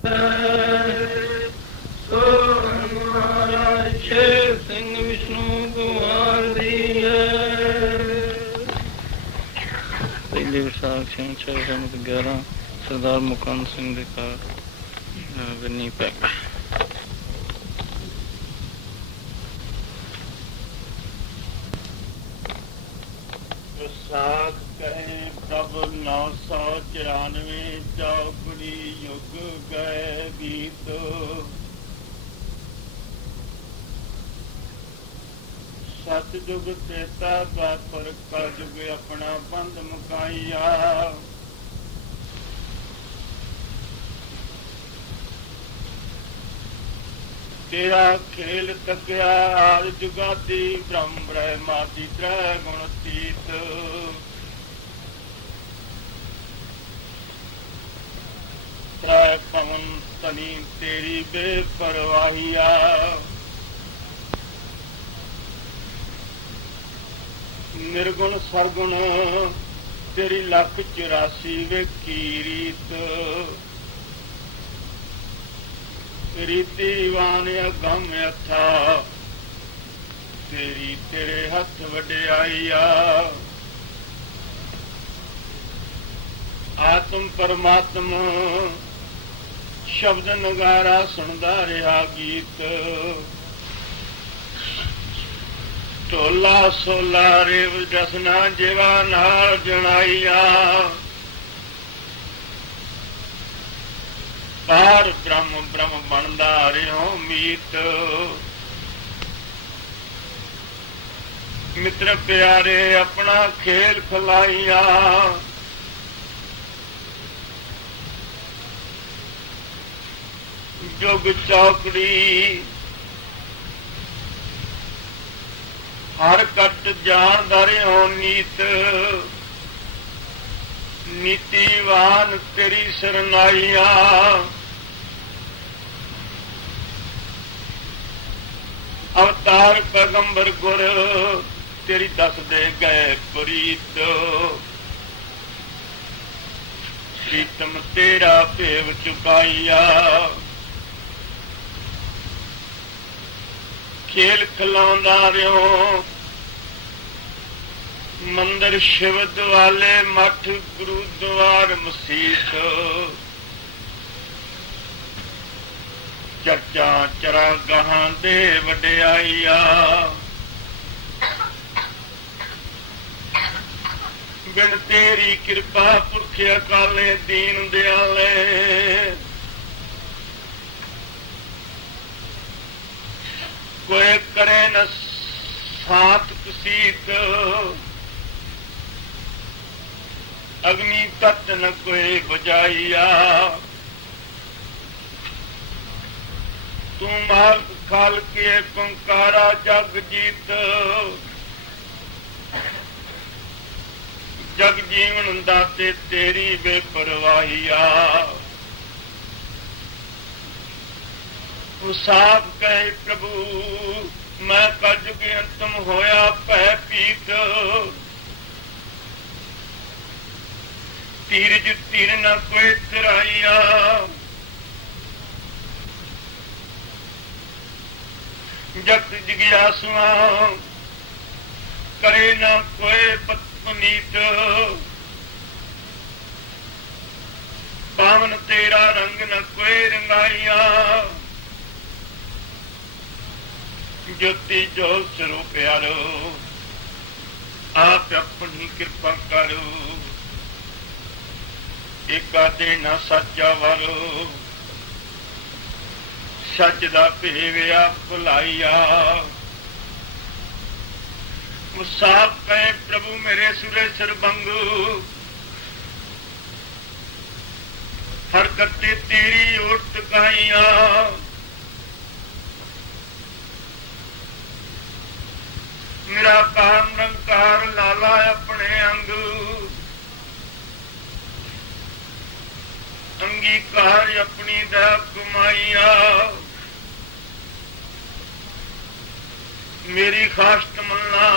ਸੋ ਮਹਾਰਾਜ ਸ਼ੇਰ ਸਿੰਘ ਵਿਸ਼ਨੂੰ ਕੁਮਾਰ ਦੀ ਹੈ। ਪਹਿਲੀ ਵਿਸਾਖ ਸਿੰਘ 611 ਸਰਦਾਰ ਮੁਕੰਦ ਸਿੰਘ ਦੇ ਘਰ ਗੰਨੀ ਪੈਕ। ਵਿਸਾਖ ਕਹੇ ਪ੍ਰਭ 994 ਚੌਕੜੀ ਯੁਗ ਗਏ ਬੀਤ। ਸਤਿਯੁਗ ਤ੍ਰੇਤਾ ਦੁਆਪਰ ਕਲਯੁਗ ਆਪਣਾ ਬੰਦ ਮੁਕਾਈਆ। ਤੇਰਾ ਖੇਲ ਤਕਿਆ ਆਦ ਜੁਗਾਦੀ ਬ੍ਰਹਮ ਬ੍ਰਹਮਾਦੀ ਤ੍ਰੈ ਗੁਣ ਤੀਤ। ਤ੍ਰੈ ਪਵਨ ਤਨੀ ਤੇਰੀ ਬੇਪਰਵਾਹੀਆ। ਨਿਰਗੁਣ ਸਰਗੁਣ ਤੇਰੀ 184 ਵੇਖੀ ਰੀਤ। ਰੀਤੀ ਵਾਨ ਅਗਮ ਅਥਾ ਤੇਰੀ ਤੇਰੇ ਹੱਥ ਵਡਿਆਈਆ। ਆਤਮ ਪਰਮਾਤਮ ਸ਼ਬਦ ਨਗਾਰਾ ਸੁਣਦਾ ਰਿਹਾ ਗੀਤ। ਢੋਲਾ ਸੋਲਾ ਰੇਵ ਜਸਨਾ ਜਿਵਾ ਨਾਲ ਜਣਾਈਆ। ਪਾਰ ਬ੍ਰਹਮ ਬ੍ਰਹਮ ਬਣਦਾ ਰਿਓ ਮੀਤ। ਮਿੱਤਰ ਪਿਆਰੇ ਆਪਣਾ ਖੇਲ ਖਲਾਈਆ। ਜੁਗ ਚੌਕੜੀ ਹਰ ਕੱਟ ਜਾਣਦਾ ਰਿਓ ਨੀਤ। ਨੀਤੀਵਾਨ ਤੇਰੀ ਸਰਨਾਈਆ। ਅਵਤਾਰ ਪੈਗੰਬਰ ਗੁਰ ਤੇਰੀ ਦੱਸਦੇ ਗਏ ਪ੍ਰੀਤ। ਪ੍ਰੀਤਮ ਤੇਰਾ ਭੇਵ ਚੁਕਾਈਆ। ਖੇਲ ਖਿਲਾਉਂਦਾ ਰਿਓ ਮੰਦਰ ਸ਼ਿਵ ਦੁਆਲੇ ਮੱਠ ਗੁਰੂਦੁਆਰ ਮਸੀਤ। ਚਰਚਾ ਚਰਾਗਾਹਾਂ ਦੇ ਵਡਿਆਈਆ। ਬਿਨ ਤੇਰੀ ਕਿਰਪਾ ਪੁਰਖ ਅਕਾਲੇ ਦੀਨ ਦਿਆਲੇ। ਕੋਈ ਕਰੇ ਨ ਸਾਥ ਕਸੀਤ। ਅਗਨੀ ਤਤ ਨ ਕੋਈ ਬੁਝਾਈਆ। ਤੂੰ ਮਾਲਕ ਖਾਲਕੇ ਕੰਕਾਰਾ ਜਗ ਜੀਤ। ਜਗ ਜੀਵਨ ਦਾਤੇ ਤੇਰੀ ਬੇਪਰਵਾਹੀਆ। ਉਹ ਸਾਬ ਕਹੇ ਪ੍ਰਭੂ ਮੈਂ ਕਲਯੁਗ ਅੰਤਮ ਹੋਇਆ ਭੈ ਪੀਤ। ਧੀਰਜ ਧੀਰ ਨ ਕੋਈ ਤਰਾਈਆ। ਜਗਤ ਜਿਗਿਆਸੂਆਂ ਕਰੇ ਨਾ ਕੋਈ ਪਤਨੀਤ। ਪਾਵਨ ਤੇਰਾ ਰੰਗ ਨ ਕੋਈ ਰੰਗਾਈਆ। ਜੋਤੀ ਜੋ ਸਰੂਪ ਪਿਆਰੋ ਆਪ ਆਪਣੀ ਕਿਰਪਾ ਕਰੋ। ਏਕਾ ਦੇ ਨਾ ਸੱਚਾ ਵਰੋ ਸੱਚ ਦਾ ਭੇਵਿਆ ਭੁਲਾਈਆ। ਮੁਸਾਫ ਕਹੇ ਪ੍ਰਭੂ ਮੇਰੇ ਸੁਰੇ ਸਰਬੰਗੂ। ਹਰ ਕੱਤੇ ਤੇਰੀ ਓਟ ਟਕਾਈਆਂ। ਮੇਰਾ ਕਾਰ ਨਿਰੰਕਾਰ ਲਾਲਾ ਆਪਣੇ ਅੰਗ। ਅੰਗੀਕਾਰ ਆਪਣੀ ਦਾ ਕਮਾਈਆ। ਮੇਰੀ ਖਾਸਤ ਮੰਨਾ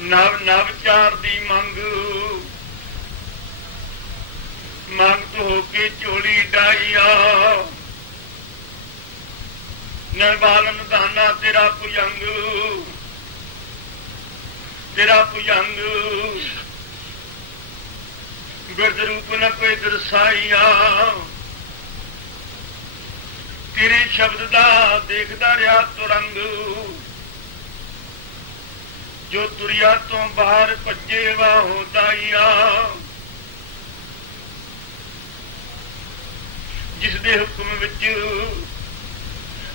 ਨਵ ਨਵ ਚਾਰ ਦੀ ਮੰਗ। ਮੰਗਤ ਹੋ ਕੇ ਝੋਲੀ ਡਾਈਆ ਨਿਰਵਾਲਨ ਦਾਨਾ ਤੇਰਾ ਭੁਜੰਗ ਬਿਰਧ ਰੂਪ ਨ ਕੋਈ ਦਰਸਾਈਆ ਤੇਰੇ ਸ਼ਬਦ ਦਾ ਦੇਖਦਾ ਰਿਹਾ ਤੁਰੰਗ ਜੋ ਤੁਰਿਆ ਤੋਂ ਬਾਹਰ ਭੱਜੇ ਵਾਹੋ ਦਾਈਆ ਜਿਸ ਦੇ ਹੁਕਮ ਵਿੱਚ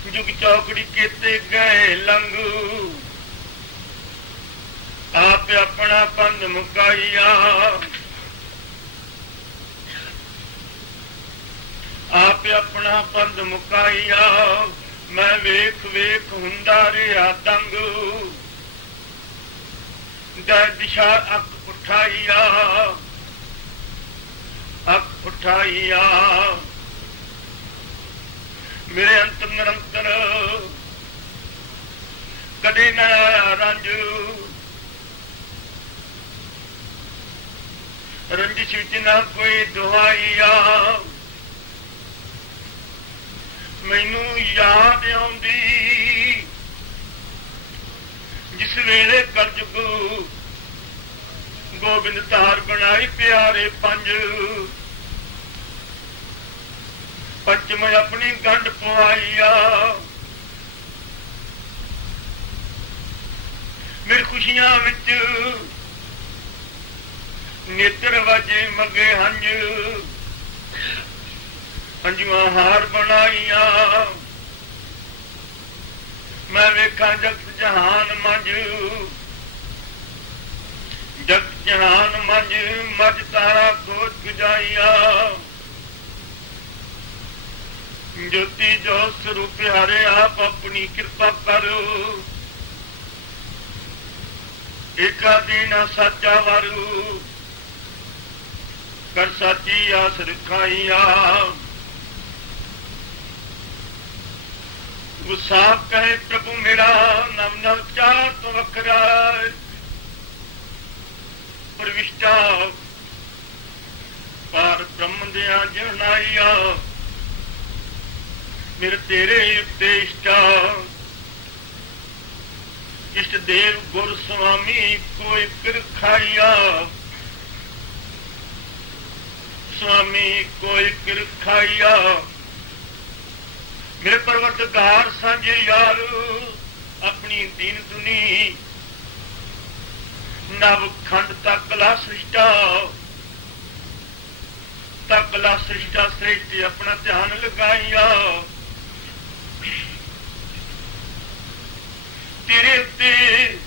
ਜੁਗ ਚੌਕੜੀ ਕੀਤੇ ਗਏ ਲੰਗ ਆਪ ਆਪਣਾ ਪੰਧ ਮੁਕਾਈਆ ਆਪ ਆਪਣਾ ਪੰਧ ਮੁਕਾਈਆ ਮੈਂ ਵੇਖ ਵੇਖ ਹੁੰਦਾ ਰਿਹਾ ਦੰਗ ਦਾ ਦਿਸ਼ਾ ਅੱਖ ਉਠਾਈਆ ਮੇਰੇ ਅੰਤਰ ਨਿਰੰਤਰ ਕਦੇ ਨਾ ਰੰਜ ਰੰਜਿਸ਼ ਵਿੱਚ ਨਾ ਕੋਈ ਦੁਹਾਈਆ ਮੈਨੂੰ ਯਾਦ ਆਉਂਦੀ ਜਿਸ ਵੇਲੇ ਕਲਯੁਗ ਗੋਬਿੰਦ ਧਾਰ ਬਣਾਈ ਪਿਆਰੇ ਪੰਚਮ ਆਪਣੀ ਗੰਢ ਪਵਾਈਆ ਮੇਰੀ ਖੁਸ਼ੀਆਂ ਵਿੱਚ ਨੇਤਰ ਵਾਜੇ ਮਗੇ ਹੰਝੂਆਂ ਹਾਰ ਬਣਾਈਆਂ ਮੈਂ ਵੇਖਾਂ ਜਗਤ ਜਹਾਨ ਮੰਝ ਮੱਝ ਤਾਰਾ ਖੋਜ ਗੁਜਾਈਆ ਜੋਤੀ ਜੋ ਸਰੂਪ ਪਿਆਰੇ ਆਪ ਆਪਣੀ ਕਿਰਪਾ ਕਰੋ ਏਕਾ ਦੀਨਾ ਸੱਚਾ ਵਾਰੂ ਕਰ ਸਾਚੀ ਆਸ ਰਖਾਈਆ ਉਹ ਸਾਫ ਕਹੇ ਪ੍ਰਭੂ ਮੇਰਾ ਨਵ ਨਵ ਚਾਰ ਤੋਂ ਵੱਖਰਾ ਪ੍ਰਵਿਸ਼ਟਾ ਪਾਰ ਬ੍ਰਹਮ ਦਿਆਂ ਜਨਾਈਆ ਮੇਰੇ ਤੇਰੇ ਉੱਤੇ ਇਸ਼ਟ ਦੇਵ ਗੁਰ ਸੁਆਮੀ ਕੋਈ ਕਿਰਖਾਈਆ ਸੁਆਮੀ ਕੋਈ ਕਿਰਖਾਈਆ ਮੇਰੇ ਪਰਵਰਦਗਾਰ ਸਾਂਝੇ ਯਾਰ ਆਪਣੀ ਦੀਨ ਦੁਨੀ ਨਵ ਖੰਡ ਤਕਲਾ ਸ੍ਰਿਸ਼ਟਾ ਸ੍ਰਿਸ਼ਟੀ ਆਪਣਾ ਧਿਆਨ ਲਗਾਈਆ ਤੇਰੇ ਉੱਤੇ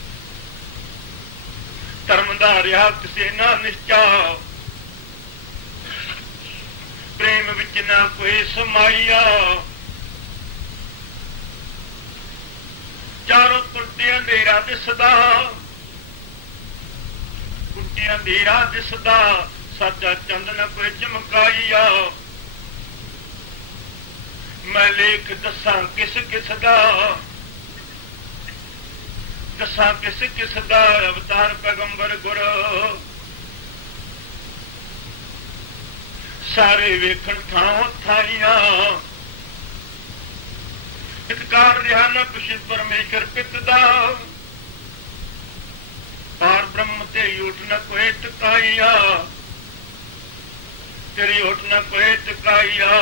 ਧਰਮ ਦਾ ਰਿਹਾ ਕਿਸੇ ਨਾ ਨਿਸ਼ਚਾ ਪ੍ਰੇਮ ਵਿੱਚ ਨਾ ਕੋਈ ਸਮਾਈਆ ਚਾਰੋਂ ਕੁੰਟੇ ਅੰਧੇਰਾ ਦਿਸਦਾ ਸਾਚਾ ਚੰਦ ਨਾ ਕੋਈ ਚਮਕਾਈਆ ਮੈਂ ਲੇਖ ਦੱਸਾਂ ਕਿਸ ਦਾ ਅਵਤਾਰ ਪੈਗੰਬਰ ਗੁਰ ਸਾਰੇ ਵੇਖਣ ਥਾਈਆਂ ਇਤਕਾਰ ਰਿਹਾ ਨਾ ਕੁਛ ਪਰਮੇਸ਼ਰ ਪਿਤ ਦਾ ਪਾਰ ਬ੍ਰਹਮ ਤੇ ਊਠ ਨਾ ਕੋਈ ਟਿਕਾਈਆ ਤੇਰੀ ਊਠ ਨਾ ਕੋਈ ਟਿਕਾਈਆ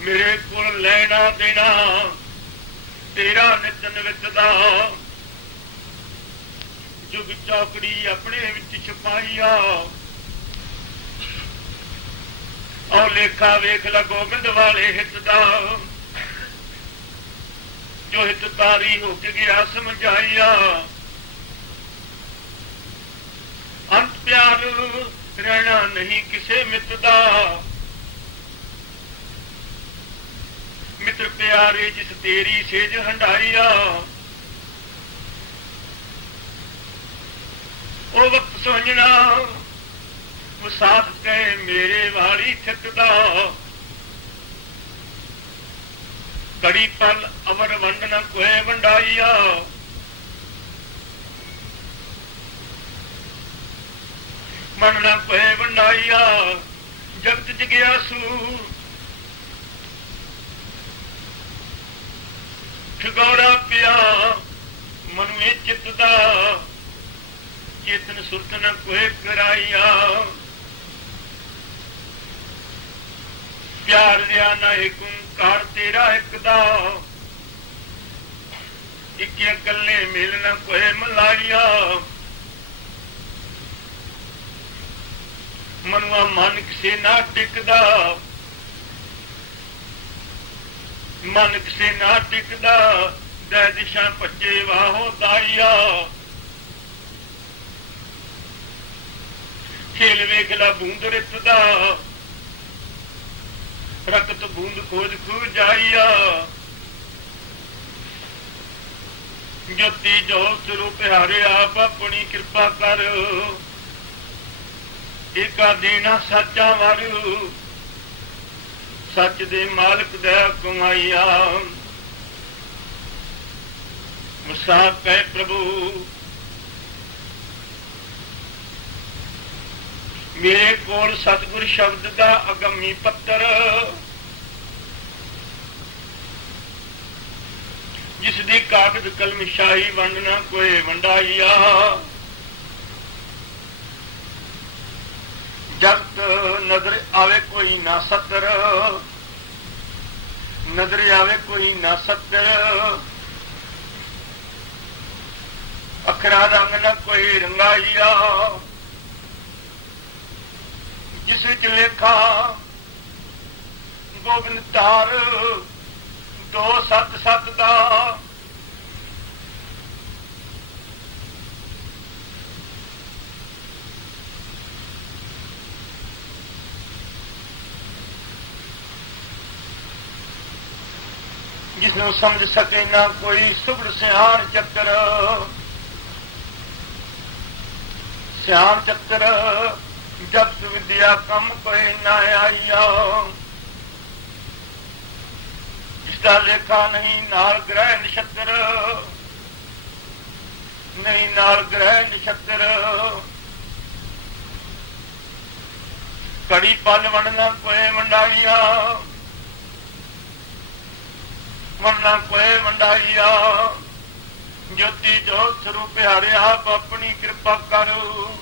ਮੇਰੇ ਕੋਲ ਲੈਣਾ ਦੇਣਾ ਤੇਰਾ ਨਿਤ ਨਿਵਿਤ ਦਾ ਜੁਗ ਚੌਕੜੀ ਆਪਣੇ ਵਿੱਚ ਛਪਾਈਆ ਔ ਲੇਖਾ ਵੇਖ ਲਾ ਗੋਬਿੰਦ ਵਾਲੇ ਹਿੱਤ ਦਾ ਜੋ ਹਿਤਕਾਰੀ ਹੋ ਕੇ ਗਿਆ ਸਮਝਾਈਆ ਅੰਤ ਪਿਆਰ ਰਹਿਣਾ ਨਹੀਂ ਕਿਸੇ ਮਿੱਤ ਦਾ ਮਿੱਤਰ ਪਿਆਰੇ ਜਿਸ ਤੇਰੀ ਸੇਜ ਹੰਡਾਈਆ ਉਹ ਵਕਤ ਸਮਝਣਾ ਉਹ ਸਾਥ ਕਹੇ ਮੇਰੇ ਵਾਲੀ ਥਿਤ ਦਾ ਕੜੀ ਪਲ ਅਮਰ ਵੰਡ ਨਾ ਕੋਏ ਵੰਡਾਈਆ ਮਨ ਨਾ ਕੋਏ ਵੰਡਾਈਆ ਜਗਤ ਜਗਿਆਸੂ ਠਗੌੜਾ ਪਿਆ ਮਨੁ ਇਹ ਚਿੱਤ ਦਾ ਚੇਤਨ ਸੁਰਤ ਨ ਕੋਏ ਕਰਾਈਆ ਪਿਆਰ ਰਿਆ ਨਾ ਏਕ ਓੰਕਾਰ ਤੇਰਾ ਇੱਕ ਦਾ ਇੱਕੇ ਇਕੱਲੇ ਮਿਲ ਨ ਕੋਏ ਮਲਾਈਆ ਮਨੁਆ ਮਨ ਕਿਸੇ ਨਾ ਟਿਕਦਾ ਮਨ ਕਿਸੇ ਨਾ ਟਿਕਦਾ ਦੈ ਦਿਸ਼ਾ ਭੱਜੇ ਵਾਹੋ ਦਾਈਆ ਖੇਲ ਵੇਖਲਾ ਬੂੰਦ ਰਿਤ ਦਾ ਰਕਤ ਬੂੰਦ ਖੋਜ ਖੂ ਜਾਈਆ ਜੋਤੀ ਜੋ ਸਰੂਪ ਹਾਰੇ ਆਪ ਆਪਣੀ ਕਿਰਪਾ ਕਰ ਏਕਾ ਦੇਣਾ ਸੱਚਾ ਵਾਰੂ ਸੱਚ ਦੇ ਮਾਲਕ ਦਾ ਕਮਾਈਆ ਮੁਸਾ ਕਹਿ ਪ੍ਰਭੂ ਮੇਰੇ ਕੋਲ ਸਤਿਗੁਰ ਸ਼ਬਦ ਦਾ ਅਗੰਮੀ ਪੱਤਰ ਜਿਸ ਦੀ ਕਾਗਜ਼ ਕਲਮ ਸ਼ਾਹੀ ਵੰਡ ਨਾ ਕੋਏ ਵੰਡਾਈਆ ਜਗਤ ਨਜ਼ਰ ਆਵੇ ਕੋਈ ਨਾ ਸੱਤਰ ਨਜ਼ਰ ਆਵੇ ਕੋਈ ਨਾ ਸੱਤਰ ਅੱਖਰਾਂ ਰੰਗ ਨਾ ਕੋਈ ਰੰਗਾਈਆ ਜਿਸ ਵਿੱਚ ਲੇਖਾ ਗੋਬਿੰਦ ਧਾਰ 277 ਦਾ ਜਿਸ ਨੂੰ ਸਮਝ ਸਕੇ ਨਾ ਕੋਈ ਸੁਭੜ ਸਿਆਣ ਚੱਕਰ ਸਿਆਣ ਚੱਕਰ ਜਪਤ ਵਿਦਿਆ ਕੰਮ ਕੋਈ ਨਾ ਆਈਆ ਜਿਸਦਾ ਲੇਖਾ ਨਹੀਂ ਨਾਲ ਗ੍ਰਹਿ ਨਛੱਤਰ ਨਹੀਂ ਨਾਲ ਗ੍ਰਹਿ ਨਛੱਤਰ ਕੜੀ ਪਲ ਵੰਡਣਾ ਕੋਏ ਵੰਡਾਈਆ ਵੰਡਣਾ ਕੋਏ ਵੰਡਾਈਆ ਜੋਤੀ ਜੋਤ ਸਰੂਪ ਹਾਰੇ ਆਪ ਆਪਣੀ ਕਿਰਪਾ ਕਰੋ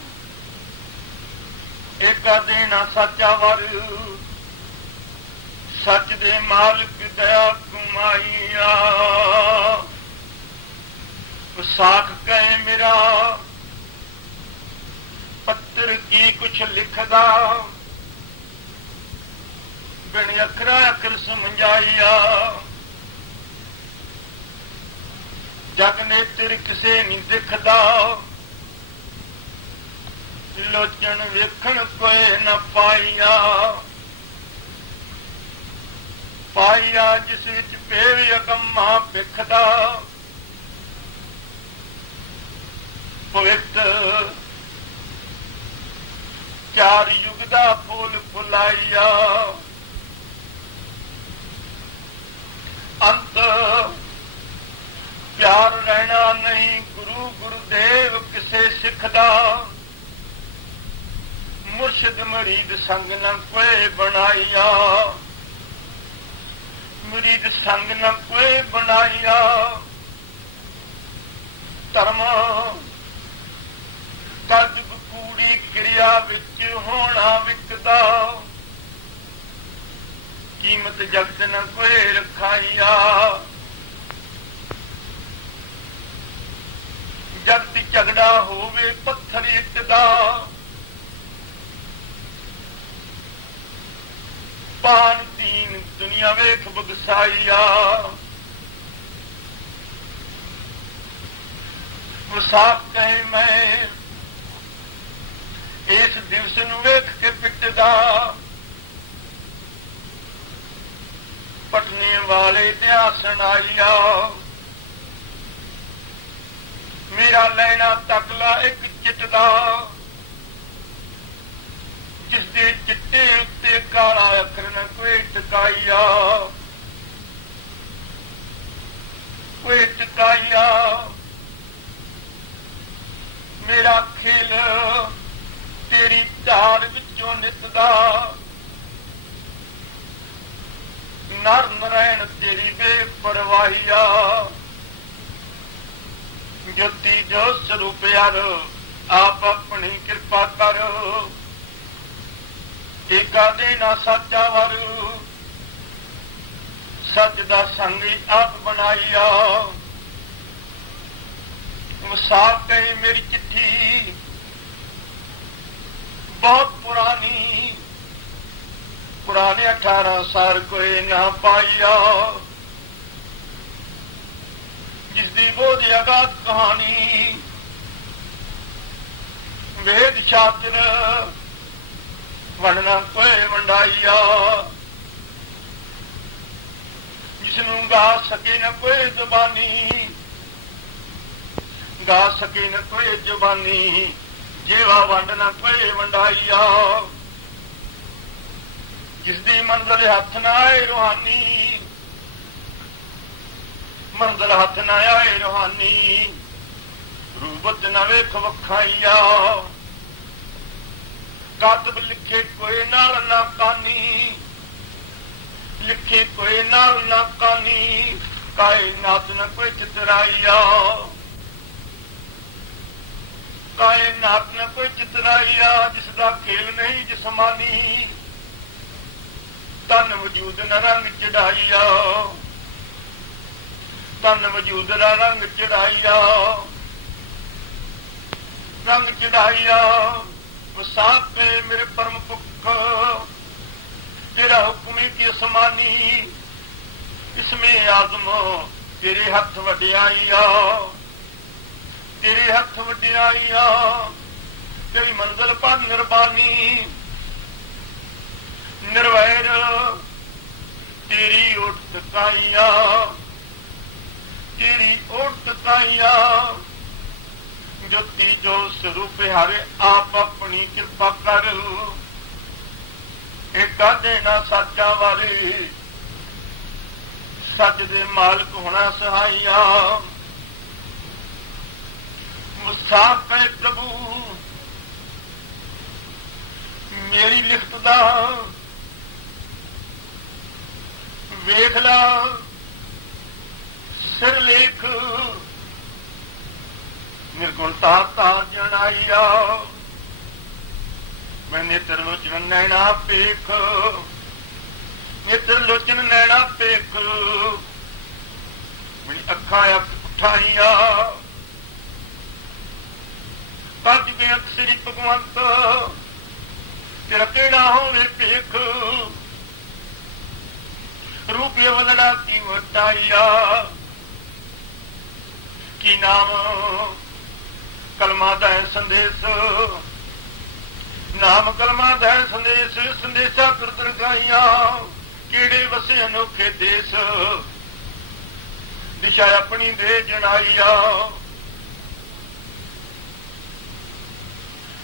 ਏਕਾ ਦੇਣਾ ਸੱਚਾ ਵਰ ਸੱਚ ਦੇ ਮਾਲਕ ਦਇਆ ਕਮਾਈਆ ਸਾਖ ਕਹੇ ਮੇਰਾ ਪੱਤਰ ਕੀ ਕੁਛ ਲਿਖਦਾ ਬਿਨ ਅੱਖਰਾਂ ਅੱਖਰ ਸਮਝਾਈਆ ਜਗ ਨੇਤਰ ਕਿਸੇ ਨਹੀਂ ਦਿਖਦਾ ਲੋਚਣ ਵੇਖਣ ਕੋਏ ਨਾ ਪਾਈਆ ਪਾਈਆ ਜਿਸ ਵਿੱਚ ਪੇਵ ਅਗੰਮਾ ਵਿਖਦਾ ਪਵਿੱਤ ਚਾਰ ਯੁਗ ਦਾ ਫੁੱਲ ਫੁਲਾਈਆ ਅੰਤ ਪਿਆਰ ਰਹਿਣਾ ਨਹੀਂ ਗੁਰੂ ਗੁਰਦੇਵ ਕਿਸੇ ਸਿੱਖ ਦਾ ਮੁਰਸ਼ਿਦ ਮਰੀਦ ਸੰਗ ਨ ਕੋਏ ਬਣਾਈਆ ਮਰੀਦ ਸੰਗ ਨ ਕੋਏ ਬਣਾਈਆ ਧਰਮ ਕਲਯੁਗ ਕੂੜੀ ਕਿਰਿਆ ਵਿੱਚ ਹੋਣਾ ਵਿਕਦਾ ਕੀਮਤ ਜਗਤ ਨ ਕੋਏ ਰਖਾਈਆ ਜਗਤ ਝਗੜਾ ਹੋਵੇ ਪੱਥਰ ਇੱਟ ਦਾ ਪਾਨ ਦੀਨ ਦੁਨੀਆ ਵੇਖ ਬਗਸਾਈਆ ਮੁਸਾਫ ਕਹੇ ਮੈਂ ਇਸ ਦਿਵਸ ਨੂੰ ਵੇਖ ਕੇ ਪਿੱਟਦਾ ਪਟਨੇ ਵਾਲੇ ਇਤਿਹਾਸ ਸੁਣਾਈਆ ਮੇਰਾ ਲੈਣਾ ਤਕਲਾ ਇੱਕ ਚਿੱਟ ਦਾ ਜਿਸ ਦੇ ਚਿੱਟੇ ਉੱਤੇ ਕਾਲਾ ਅੱਖਰ ਨ ਕੋਈ ਟਕਾਈਆ ਕੋਈ ਟਕਾਈਆ ਮੇਰਾ ਖੇਲ ਤੇਰੀ ਧਾਰ ਵਿੱਚੋਂ ਨਿੱਤਦਾ ਨਰ ਨਰੈਣ ਤੇਰੀ ਬੇਪਰਵਾਹੀਆ ਜੋਤੀ ਜੋ ਸਰੂਪ ਯਾਰ ਆਪ ਆਪਣੀ ਕਿਰਪਾ ਕਰ ਏਕਾ ਦੇ ਨਾ ਸਾਚਾ ਵਰ ਸੱਚ ਦਾ ਸੰਗੀ ਆਪ ਬਣਾਈਆ ਵਸਾਬ ਕਹੀ ਮੇਰੀ ਚਿੱਠੀ ਬਹੁਤ ਪੁਰਾਣੀ ਪੁਰਾਣੇ 18 ਸਾਲ ਕੋਈ ਨਾ ਪਾਈਆ ਜਿਸਦੀ ਬੋਧ ਅਗਾਧ ਕਹਾਣੀ ਵੇਦ ਸ਼ਾਸਤਰ ਵੰਡਣਾ ਕੋਈ ਵੰਡਾਈਆ ਜਿਸਨੂੰ ਗਾ ਸਕੇ ਨਾ ਕੋਈ ਜ਼ੁਬਾਨੀ ਗਾ ਸਕੇ ਨਾ ਕੋਈ ਜ਼ੁਬਾਨੀ ਜੀਵਾ ਵੰਡਣਾ ਕੋਈ ਵੰਡਾਈਆ ਜਿਸਦੀ ਮੰਜ਼ਲ ਹੱਥ ਨਾ ਆਏ ਰੂਹਾਨੀ ਮੰਜ਼ਲ ਹੱਥ ਨਾ ਆਏ ਰੂਹਾਨੀ ਰੂਬਤ ਨਾ ਵੇਖ ਵਖਾਈਆ ਕਾਤਬ ਲਿਖੇ ਕੋਈ ਨਾਲ ਨਾ ਕਾਨੀ ਲਿਖੇ ਕੋਈ ਨਾਲ ਨਾ ਕਾਨੀ ਕਾਇਨਾਤ ਨਾ ਕੋਈ ਚਿਤਰਾਈਆ ਕਾਇਨਾਤ ਨਾ ਕੋਈ ਚਿਤਰਾਈਆ ਜਿਸ ਦਾ ਖੇਲ ਨਹੀਂ ਜਿਸਮਾਨੀ ਤਨ ਵਜੂਦ ਨਾ ਰੰਗ ਚੜਾਈਆ ਤਨ ਵਜੂਦ ਦਾ ਰੰਗ ਚੜਾਈਆ ਰੰਗ ਚੜਾਈਆ ਵਸਾਤ ਪੇ ਮੇਰੇ ਪਰਮ ਭੁੱਖ तेरा हुक्म की असमानी इसमें आजम तेरे हथ वड्याइया तेरे हथ वड्याइया तेरी मंजिल पर निर्बानी निर्वैर तेरी ओट तकाइया तेरी ओट तकाइया ज्योति जो स्वरूप हारे आप अपनी कृपा कर ਏਕਾ ਦੇਣਾ ਸਾਚਾ ਵਾਰੇ ਸੱਚ ਦੇ ਮਾਲਕ ਹੋਣਾ ਸਹਾਈਆ ਮੁਸਾਫ ਹੈ ਪ੍ਰਭੂ ਮੇਰੀ ਲਿਖਤ ਦਾ ਵੇਖ ਲਾ ਸਿਰ ਲੇਖ ਨਿਰਗੁਣਤਾ ਤਾਂ ਜਣਾਈਆ मैं नेत्र लोचन नैना पेख नेत्र लोचन नैना पेख मेरी अखा अख उठाइया कज बेअंत श्री भगवंत तेरा केड़ा होवे पेख रूप वलड़ा की वटाइया की नाम कलमा दा संदेश नाम कलमा दै संदेश संदेशा तुरत गाइया केड़े वसे अनोखे देश दिशा अपनी दे जनाइया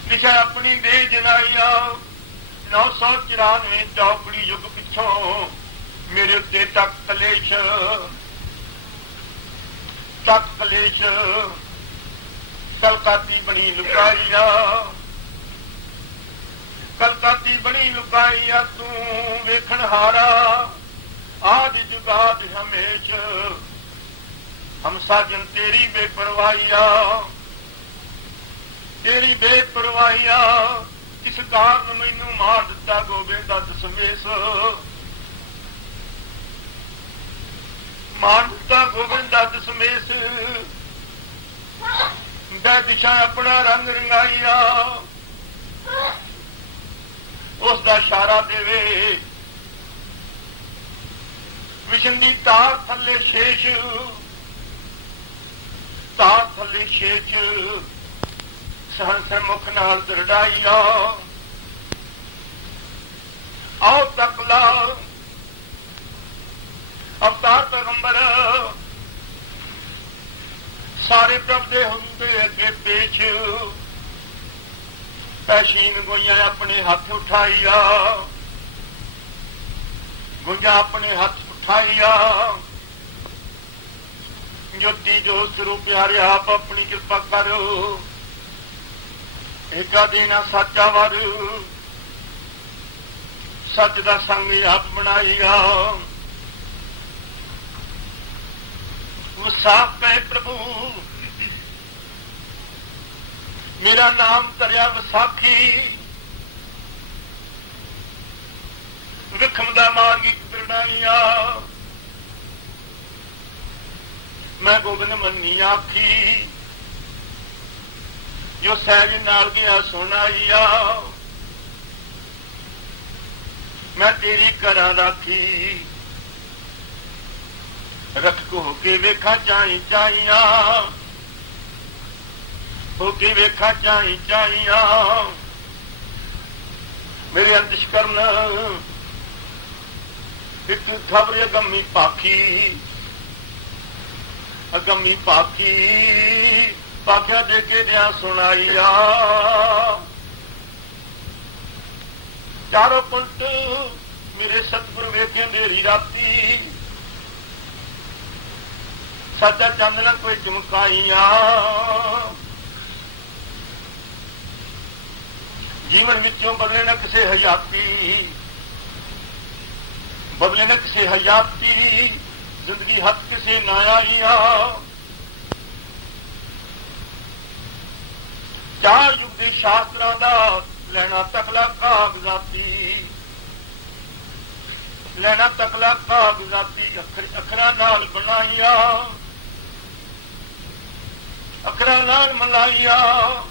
दिशा अपनी दे जनाइया 994 चौकड़ी युग पिछों मेरे उत्ते तक कलेश कलकाती बनी लुकाइया कलकाती बड़ी लुकाइया तू वेखण हारा आदि जुगाद हमेश हम साजन तेरी बेपरवाहिया तेरी बेपरवाहिया इस कारण मैनू मार दिता गोबिंद दशमेश मार दिता गोबिंद दशमेश दै दिशा अपना रंग रंगाइया उसका इशारा देवे विष्णु की तार थले शेष सहस मुख नाल दरड़ाइया आओ तकला अवतार पैगंबर सारे प्रभ दे हुंदे अगे पेश पैशीन गोइया अपने हाथ उठाइया गोइया अपने हाथ उठाइया ज्योति जो स्वरूप हारे आप अपनी कृपा करो एका देना साचा वर सच का संग आप बनाइया ਵਿਸਾਖ ਪੈ ਪ੍ਰਭੂ ਮੇਰਾ ਨਾਮ ਧਰਿਆ ਵਿਸਾਖੀ ਵਿਖਮ ਦਾ ਮਾਰਗ ਇੱਕ ਬਿਰੜਾਈਆ ਮੈਂ ਗੋਬਿੰਦ ਮੰਨੀ ਆਖੀ ਜੋ ਸਹਿਜ ਨਾਲ ਗਿਆ ਸੁਣਾਈਆ ਮੈਂ ਤੇਰੀ ਕਰਾਂ ਰਾਖੀ ਰੱਖ ਕੋ ਹੋ ਕੇ ਵੇਖਾਂ ਚਾਈ ਚਾਈਆਂ ਹੋ ਕੇ ਵੇਖਾਂ ਚਾਈ ਚਾਈਆਂ ਮੇਰੇ ਅੰਤਿਸ਼ ਕਰਨ ਇੱਕ ਖਬਰ ਅਗੰਮੀ ਪਾਖੀ ਪਾਖਿਆ ਦੇ ਕੇ ਦਿਆਂ ਸੁਣਾਈਆ ਚਾਰੋਂ ਪੁਲਟ ਮੇਰੇ ਸਤਿਗੁਰ ਵੇਖੇ ਅੰਧੇਰੀ ਰਾਤੀ ਸੱਚਾ ਚੰਦ ਨਾ ਕੋਈ ਚਮਕਾਈਆਂ ਜੀਵਨ ਵਿੱਚੋਂ ਬਦਲੇ ਨਾ ਕਿਸੇ ਹਯਾਤੀ ਜ਼ਿੰਦਗੀ ਹੱਥ ਕਿਸੇ ਨਾ ਆਈਆਂ ਚਾਰ ਯੁੱਗ ਦੇ ਸ਼ਾਸਤਰਾਂ ਦਾ ਲੈਣਾ ਤਕਲਾ ਕਾਗਜ਼ਾਤੀ ਅੱਖਰਾਂ ਨਾਲ ਮਲਾਈਆਂ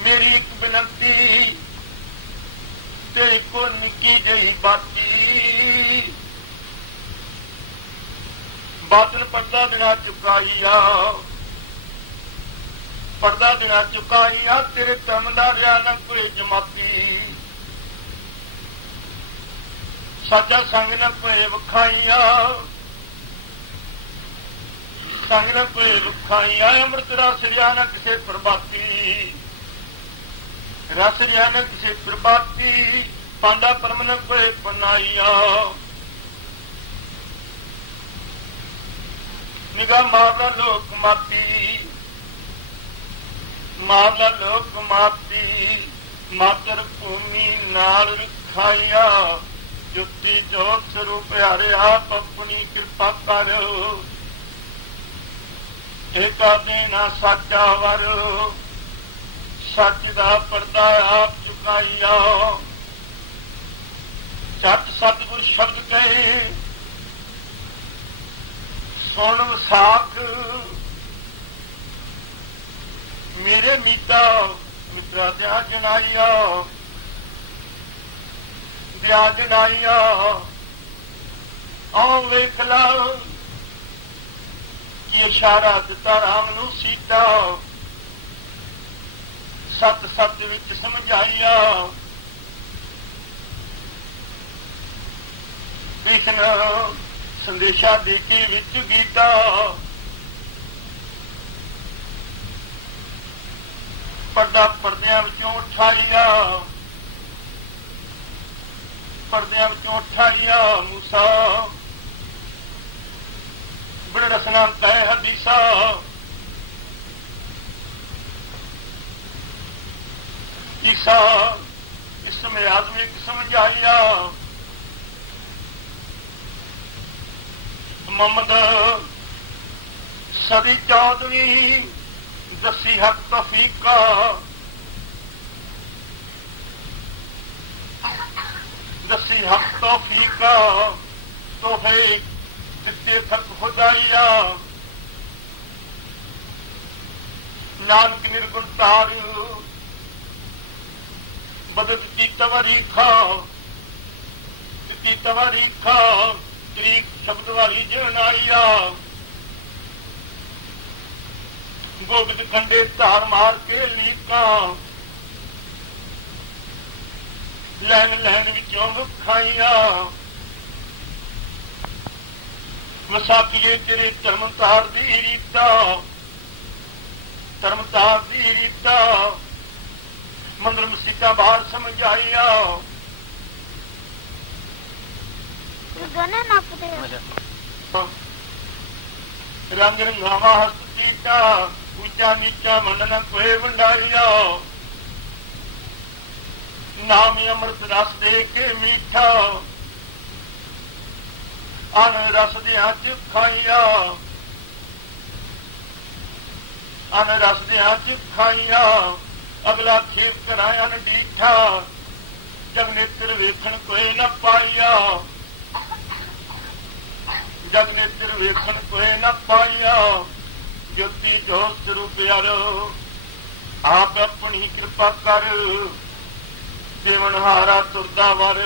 ਮੇਰੀ ਇੱਕ ਬੇਨਤੀ ਤੇ ਕੋ ਨਿੱਕੀ ਜਿਹੀ ਬਾਤਨ ਪਰਦਾ ਬਿਨਾ ਚੁਕਾਈਆ ਤੇਰੇ ਤਮ ਦਾ ਰਿਆ ਨਾ ਕੋਈ ਜਮਾਤੀ ਸਾਚਾ ਸੰਗ ਨਾ ਕੋਈ ਵਿਖਾਈਆ ਅੰਮ੍ਰਿਤ ਰਸ ਰਿਆ ਨਾ ਕਿਸੇ ਪ੍ਰਭਾਤੀ ਪਾਂਡਾ ਪਰਮ ਨਾ ਕੋਈ ਪਨਾਈਆ ਨਿਗਾਹ ਮਾਰਦਾ ਲੋਕ ਮਾਤੀ ਮਾਤਰ ਭੂਮੀ ਨਾਲ ਰਖਾਈਆ ਜੁੱਤੀ ਜੋਤ ਸਰੂਪ ਹਰਿ ਆਪ ਆਪਣੀ ਕਿਰਪਾ ਕਰ ਏਕਾ ਦੇਣਾ ਸਾਚਾ ਵਰ ਸੱਚ ਦਾ ਪਰਦਾ ਆਪ ਚੁਕਾਈਆ ਸਤਿਗੁਰ ਸ਼ਬਦ ਕਹੇ ਸੁਣ ਵਿਸਾਖ ਮੇਰੇ ਮਿੱਤਰਾ ਦਿਆ ਜਨਾਈਆ ਆਉ ਵੇਖ ਲਾ ਕੀ ਇਸ਼ਾਰਾ ਦਿੱਤਾ ਰਾਮ ਨੂੰ ਸੀਤਾ ਸੱਤ ਵਿੱਚ ਸਮਝਾਈਆ ਕ੍ਰਿਸ਼ਨ ਸੰਦੇਸ਼ਾ ਦੇ ਕੇ ਵਿੱਚ ਗੀਤਾ ਪਰਦਿਆਂ ਵਿੱਚੋਂ ਉਠਾਈਆ ਮੂਸਾ ਬੜੇ ਰਸਨਾ ਤੈ ਹਦੀਸਾ ਈਸਾ ਇਸਮੇ ਆਜ਼ਮੀ ਸਮਝਾਈਆ ਮੁਹੰਮਦ ਸਦੀ 14ਵੀਂ ਦਸੀ ਹੱਕ ਤੌਫੀਕਾ ਤੋਹਫੇ ਦਿੱਤੇ ਥਕ ਖੁਦਾਈਆ ਨਾਨਕ ਨਿਰਗੁਣ ਤਾਰ ਬਦਤ ਦੀ ਤਵਰੀਖਾ ਤਰੀਕ ਸ਼ਬਦ ਵਾਲੀ ਜਨਾਈਆ ਗੋਬਿੰਦ ਖੰਡੇ ਧਾਰ ਮਾਰ ਕੇ ਲੀਕਾਂ ਲੈਣ ਵਿੱਚੋਂ ਖਾਈਆਂ ਵਿਸਾਖੀਏ ਤੇਰੇ ਧਰਮਤਾਰ ਦੀ ਰੀਤਾ ਮੰਦਰ ਮਸੀਤਾਂ ਬਾਹਰ ਸਮਝਾਈਆ ਰੰਗ ਰੰਗਾਵਾ ਹਸਤ ਚੀਟਾ ਉੱਚਾ ਨੀਚਾ ਮਨ ਨਾ ਕੋਏ ਵੰਡਾਈਆ ਨਾਮ ਅੰਮ੍ਰਿਤ ਰਸ ਦੇ ਕੇ ਮੀਠਾ ਅਨ ਰਸ ਦਿਆਂ ਚ ਖਾਈਆਂ, ਅਨ ਰਸ ਦਿਆਂ ਚ ਖਾਈਆਂ, ਅਗਲਾ ਖੇਲ ਕਰਾਇਆ ਨ ਡੀਠਾ, ਜਗ ਨੇਤਰ ਵੇਖਣ ਕੋਈ ਨਾ ਪਾਈਆ, ਜਗ ਨੇਤਰ ਵੇਖਣ ਕੋਈ ਨਾ ਪਾਈਆ, ਜੋਤੀ ਜੋਤ ਸਰੂਪ ਯਾਰੋ ਆਪ ਆਪਣੀ ਕਿਰਪਾ ਕਰ, ਦੇਵਨਹਾਰਾ ਤੁਰਦਾ ਵਰ,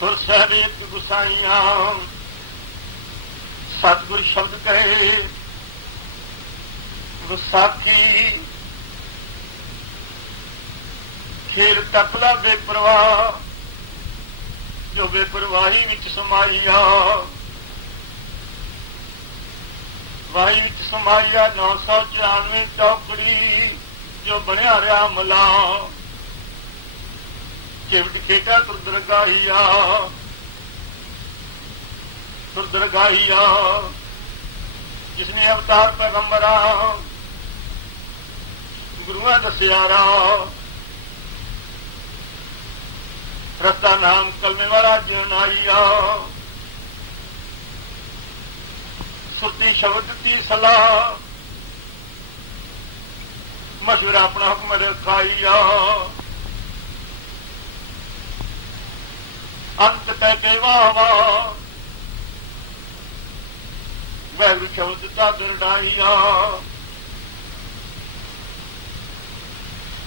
ਤੁਰ ਸਹਿਬੇਤ ਗੁਸਾਈਆਂ, ਸਤਿਗੁਰ ਸ਼ਬਦ ਕਹੇ ਵਿਸਾਖੀ, ਖੇਲ ਤਪਲਾ ਬੇਪਰਵਾਹ, ਜੋ ਬੇਪਰਵਾਹੀ ਵਿੱਚ ਸਮਾਈਆ, ਵਾਹੀ ਵਿੱਚ ਸਮਾਈਆ 994 ਚੌਕੜੀ, ਜੋ ਬਣਿਆ ਰਿਹਾ ਮਲਾ, ਚਿਵਟ ਖੇਟਾ ਤੁਰਦਰਗਾਹੀਆ, ਤੁਰਦਰਗਾਹੀਆ, ਜਿਸਨੇ ਅਵਤਾਰ ਪੈਗੰਬਰਾਂ ਗੁਰੂਆਂ ਦੱਸਿਆ ਰਾਹ, ਰਸਤਾ ਨਾਮ ਕਲਮੇ ਵਾਲਾ ਜਿਉਨਾਈਆ, ਸੁਰਤੀ ਸ਼ਬਦ ਦੀ ਸਲਾਹ, ਮਸ਼ਵਰਾ ਆਪਣਾ ਹੁਕਮ ਰਖਾਈਆ, ਅੰਤ ਤੈ ਕੇ ਵਾਹ ਵਾਹ, ਵੈਗੁਰੂ ਸ਼ਬਦ ਦਾ ਦਰੜਾਈਆ,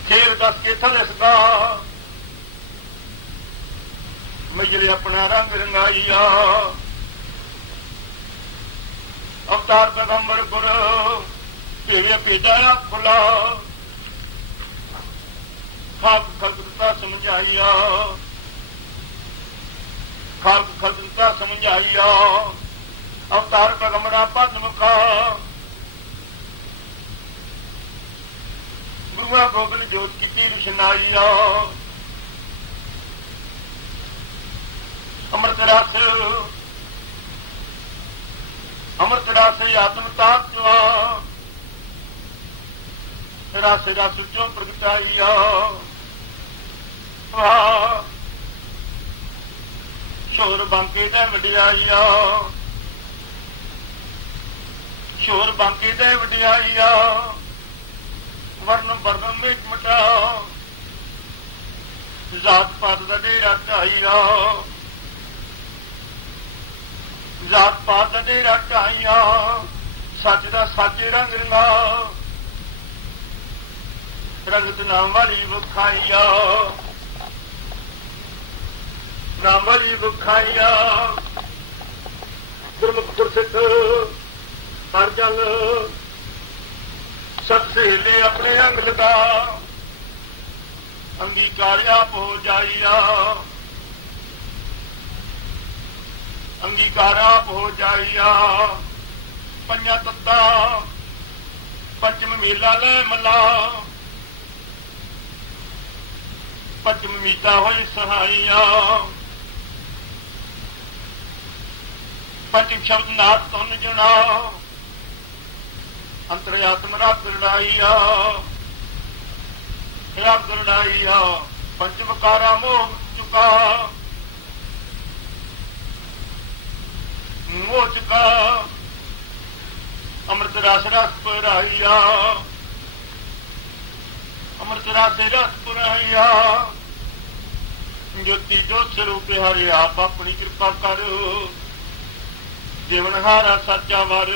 ਖੇਲ ਦੱਸ ਕੇ ਥਲਸਦਾ, ਮਜਲੇ ਆਪਣਾ ਰੰਗ ਰੰਗਾਈਆ, ਅਵਤਾਰ ਪੈਗੰਬਰ ਗੁਰ ਭੇਵੇ ਭੇਜਾਇਆ ਖੁਲਾ, ਖਾਲਕ ਖਲਕਤਾ ਸਮਝਾਈਆ, ਖਾਲਕ ਖਲਕਤਾ ਸਮਝਾਈਆ, ਅਵਤਾਰ ਪੈਗੰਬਰਾਂ ਪਦ ਮੁਖਾ, ਗੁਰੂਆਂ ਗੋਬਿੰਦ ਜੋਤ ਕੀਤੀ ਰੁਸ਼ਨਾਈਆ, ਅੰਮ੍ਰਿਤ ਰਸ, ਅੰਮ੍ਰਿਤ ਰਸ ਆਤਮ ਤਾਤਵਾ, ਰਸ ਰਸ ਚੋਂ ਪ੍ਰਗਟਾਈਆ, ਵਾਹ ਸ਼ੋਰ ਬਾਂਕੇ ਦੇ ਵਡਿਆਈਆ, ਸ਼ੋਰ ਬਾਂਕੇ ਦੇ ਵਡਿਆਈਆ, ਵਰਨ ਵਰਨ ਵਿੱਚ ਮਟਾ, ਜ਼ਾਤ ਪਾਤ ਦਾ ਡੇਰਾ ਢਾਈਆ, ਜ਼ਾਤ ਪਾਤ ਦਾ ਡੇਰਾ ਢਾਈਆ, ਸੱਚ ਦਾ ਸੱਚ ਰੰਗ ਰੰਗਾ, ਰੰਗਤ ਨਾਮ ਵਾਲੀ ਵਿਖਾਈਆ, ਨਾਮ ਵਾਲੀ ਵਿਖਾਈਆ, ਗੁਰਮੁਖ ਗੁਰਸਿੱਖ ਹਰ ਜਲ, ਸਤ ਸਹੇਲੇ ਆਪਣੇ ਅੰਗ ਲਗਾ, ਅੰਗੀਕਾਰ ਆਪ ਹੋ ਜਾਈਆ, ਅੰਗੀਕਾਰ ਆਪ ਹੋ ਜਾਈਆ, ਪੰਜਾਂ ਤੱਤਾਂ ਪੰਚਮ ਮੇਲਾ ਲੈ ਮਲਾ, ਪੰਚਮ ਮੀਤਾ ਹੋਈ ਸਹਾਈਆ, ਪੰਚਮ ਸ਼ਬਦ ਨਾਥ ਤੁਨ ਜਣਾ, ਅੰਤਰਿਆਤਮ ਰੱਬ ਦਰੜਾਈਆ, ਰੱਬ ਦਰੜਾਈਆ, ਪੰਚ ਵਿਕਾਰਾ ਮੋਹ ਚੁਕਾ, ਮੋਹ ਚੁਕਾ, ਅੰਮ੍ਰਿਤ ਰਸ ਰਸ ਪੁਰਾਈਆ, ਅੰਮ੍ਰਿਤ ਰਸ ਰਸ ਪੁਰਾਈਆ, ਜੋਤੀ ਜੋਤ ਸਰੂਪ ਹਰਿ ਆਪ ਆਪਣੀ ਕਿਰਪਾ ਕਰ, ਜੀਵਨਹਾਰਾ ਸੱਚਾ ਵਰ,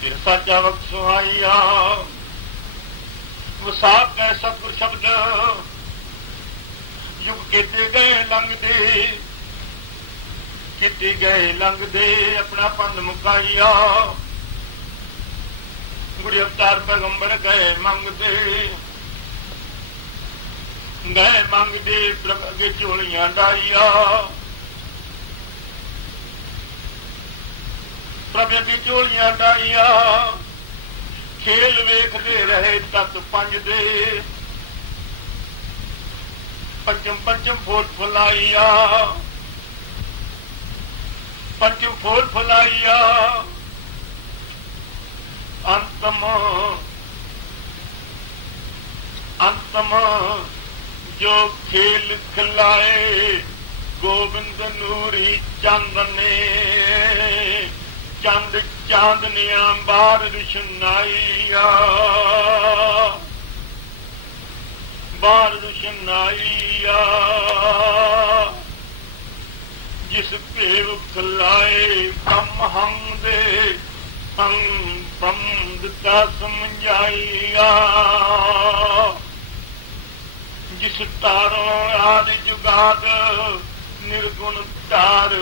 ਫਿਰ ਸਾਚਾ ਵਕਤ ਸੁਹਾਈਆ, ਵਿਸਾਖ ਕੈ ਸਤਿਗੁਰ ਸ਼ਬਦ, ਯੁਗ ਕੀਤੇ ਗਏ ਲੰਘਦੇ, ਕੀਤੇ ਗਏ ਲੰਘਦੇ, ਆਪਣਾ ਪੰਧ ਮੁਕਾਈਆ, ਗੁਰੂ ਅਵਤਾਰ ਪੈਗੰਬਰ ਗਏ ਮੰਗਦੇ, ਗਏ ਮੰਗਦੇ, ਪ੍ਰਭ ਅੱਗੇ ਝੋਲੀਆਂ ਡਾਈਆ, ਪ੍ਰਭ ਅੱਗੇ ਝੋਲੀਆਂ ਡਾਈਆ, ਖੇਲ ਵੇਖਦੇ ਰਹੇ ਤਤ ਪੰਜ ਦੇ, ਪੰਚਮ ਪੰਚਮ ਫੋਲ ਫੁਲਾਈਆ, ਪੰਚਮ ਫੋਲ ਫੁਲਾਈਆ, ਅੰਤਮ ਅੰਤਮ ਜੋ ਖੇਲ ਖਿਲਾਏ, गोबिंद नूरी चांदने चंद चांदनिया बार रुशनाइया बार रुशनाइया जिस पेव खलाए कम हंग दे हंग बमदता समझाइया जिस तारों आदि जुगाद निर्गुण तार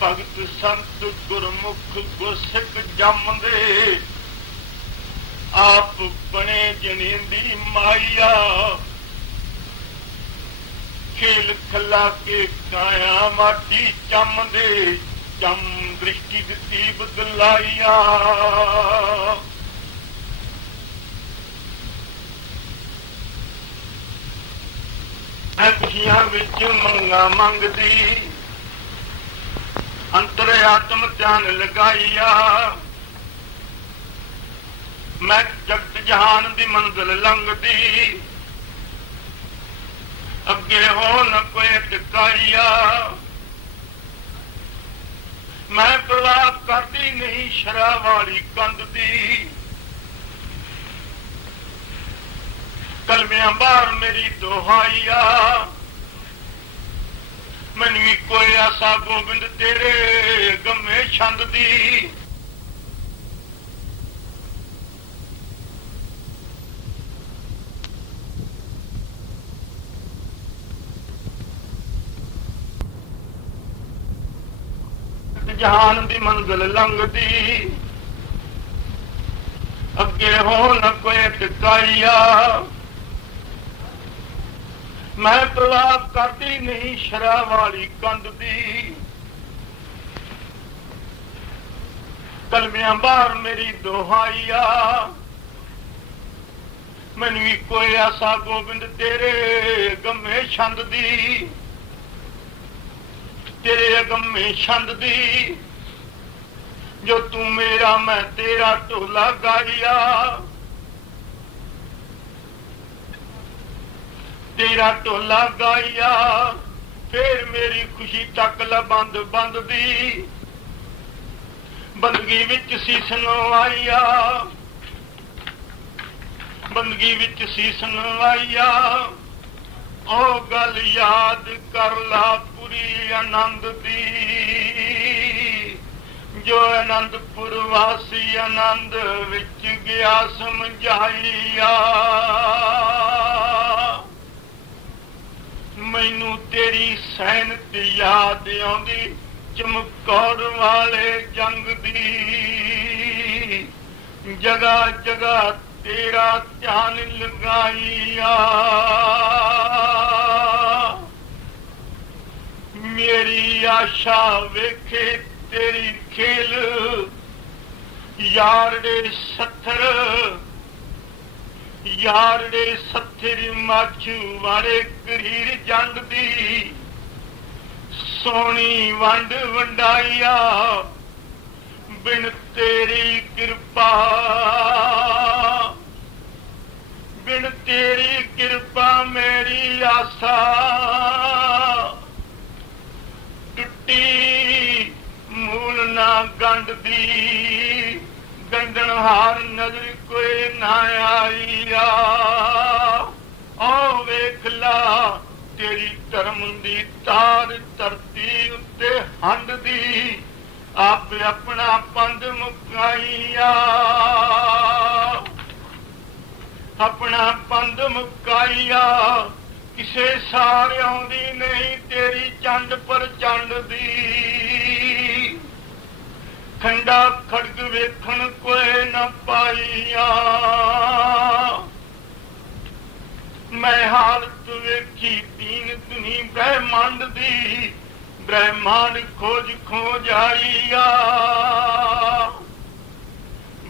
भगत संत गुरमुख गुरसिख जम दे आप बने जनेंदी माइया खेल खला के काया माटी चम दे चम दृष्टि दिती बदलाइया अखियां विच मंगा मंगदी अंतर आत्म ध्यान लगाइया मैं जगत जहान दी मंजिल लंघदी अगे हो न कोई टिकाइया मैं परवाह करती नहीं शराब वाली कंध दी कलमियां बार मेरी दोहाइया मैनू भी कोई आसा गोबिंद तेरे गमे छंद दी जहान दी मंजिल लंघदी अगे हो न कोई टिकाइया मैं परवाह करती नहीं शराब वाली कंध दी कलमियां बार मेरी दोहाइया मैनू भी कोई आसा गोबिंद तेरे गमे छंद दी तेरे अगमे छंद दी जो तू मेरा मैं तेरा ढोला गाइया तेरा ढोला गाइया फिर मेरी खुशी तक ला बंद बंद दी बंदगी विच सीस नवाइया बंदगी विच सीस नवाइया ओ गल याद कर ला पूरी आनंद दी जो आनंदपुर वासी आनंद विच गया समझाइया मैनू तेरी सैनत याद आउंदी चमकौर वाले जंग दी जगह जगह तेरा ध्यान लगाइया मेरी आशा वेखे तेरी खेल यारड़े सत्थर माछू वाले करीर जंड दी सोनी वंड वंडाइया बिन तेरी कृपा मेरी आसा टुटी मूल ना गंड दी गंडन हार नजर कोई ना आईया ओ वेख ला तेरी धर्म दी तार धरती उत्ते हंड दी आप अपना पंध मुकाइया अपना पंध मुकाइया किसे सार आउंदी नहीं तेरी चंड पर चंड दी खंडा खड़ग वेखण कोई न पाइया मैं हालत वेखी दीन दुनी ब्रह्मांड दी ब्रह्मांड खोज खोज आइया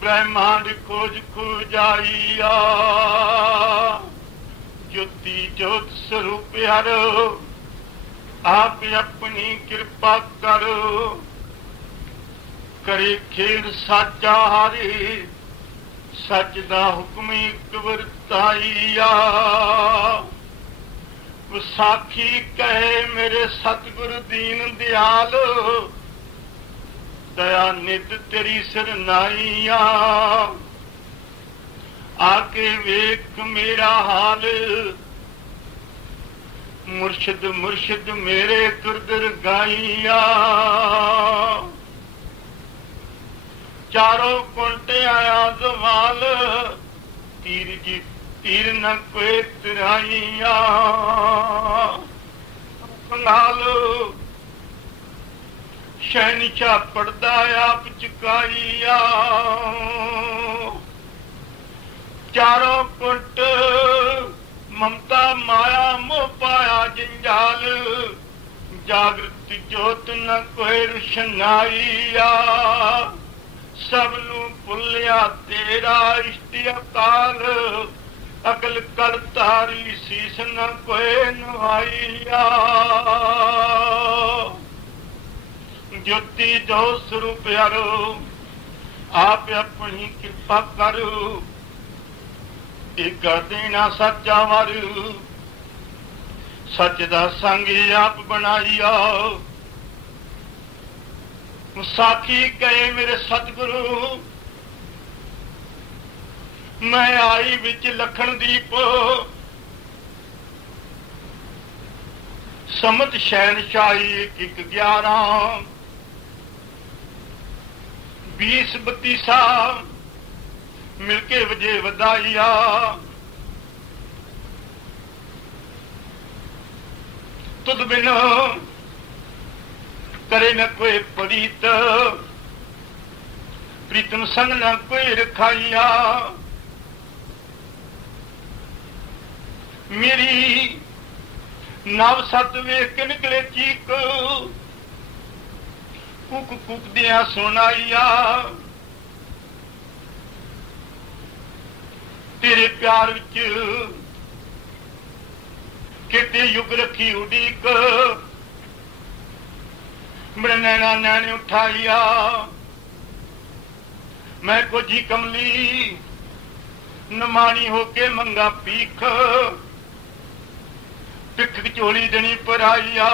ब्रह्मांड खोज खोज आइया ज्योति ज्योत स्वरूप हरो आप अपनी कृपा करो करे खेल साचा हारे सच दा हुक्म एक वरताइया ਵਿਸਾਖੀ ਕਹੇ ਮੇਰੇ ਸਤਿਗੁਰ ਦੀਨ ਦਿਆਲ, ਦਇਆ ਨਿਤ ਤੇਰੀ ਸਰਨਾਈਆ। ਆਕੇ ਵੇਖ ਮੇਰਾ ਹਾਲ, ਮੁਰਸ਼ਿਦ ਮੁਰਸ਼ਿਦ ਮੇਰੇ ਤੁਰਦਰ ਗਾਈਆ। ਚਾਰੋਂ ਕੁੰਟ ਆਇਆ ਜ਼ਵਾਲ, ਤੀਰ ਜੀ ਤੀਰ ਨ ਕੋਈ ਤਰਾਈਆ। ਨਾਲ ਸ਼ਹਿਨਸ਼ਾਹ ਪੜਦਾ ਆਪ ਚੁਕਾਈਆ। ਚਾਰੋਂ ਕੁੰਟ ਮਮਤਾ ਮਾਇਆ ਮੋਹ ਪਾਇਆ ਜੰਜਾਲ, ਜਾਗਰਤ ਜੋਤ ਨ ਕੋਈ ਰੁਸ਼ਨਾਈਆ। ਸਭ ਨੂੰ ਭੁੱਲਿਆ ਤੇਰਾ ਇਸ਼ਟ ਅਕਾਲ, ਅਕਲ ਕਰ ਤਾਰੀ ਸੀਸ ਨ ਕੋਈ ਨਵਾਈਆ। ਜੋਤੀ ਜੋ ਸਰੂਪ ਪਿਆਰੋ, ਆਪ ਆਪਣੀ ਕਿਰਪਾ ਕਰੋ। ਇੱਕ ਦੇਣਾ ਸੱਚਾ ਵਾਰੂ, ਸੱਚ ਦਾ ਸੰਗ ਆਪ ਬਣਾਈਆ। ਸਾਖੀ ਕਹੇ ਮੇਰੇ ਸਤਿਗੁਰੂ, ਮੈਂ ਆਈ ਵਿੱਚ ਲਖਣ ਦੀਪ। ਸਮਤ ਸ਼ਹਿਨਸ਼ਾਹੀ 111 20 32 ਮਿਲ ਕੇ ਵਜੇ ਵਧਾਈਆ। ਤੁਧ ਬਿਨ करे न कोई परीत, प्रीतम संग न कोई रखाइया। मेरी नव सत वेख के निकले चीक, कुक कुक दिया सुनाइया। तेरे प्यार विच किते युग रखी उड़ीक, मेरे नैना नैने उठाइया। मैं को जी कमली नमानी होके मंगा पीख, पिख चोली देनी पर आइया।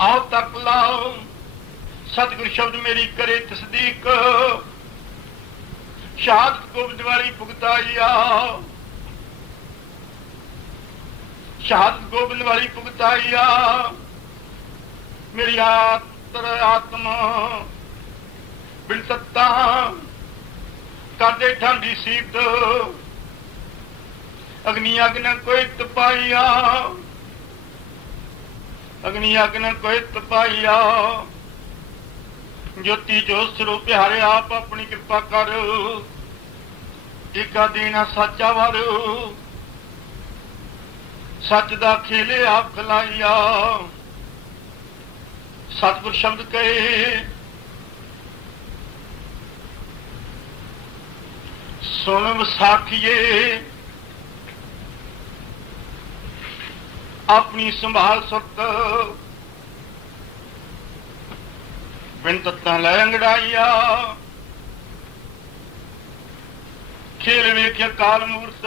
आओ तक लाओ सतगुर शब्द मेरी करे तस्दीक, शहादत को दिवाली भुगताइया। शहादत गोबिंद वाली भुगताइया। मेरी आत्मा बिन तत्ता कर दे ठांडी सीत, अग्नि अग न कोई तपाइया। अग्नि अग न कोई तपाइया। ज्योति जो स्वरूप प्यारे आप अपनी कृपा कर, एका देना साचा वार। सच दा खेले आप खलाइया। सतगुर शब्द कहे सुन विसाखिए, अपनी संभाल सुत। बिन तत्ता लै अंगड़ाइया। खेल वेख्या काल मूर्त,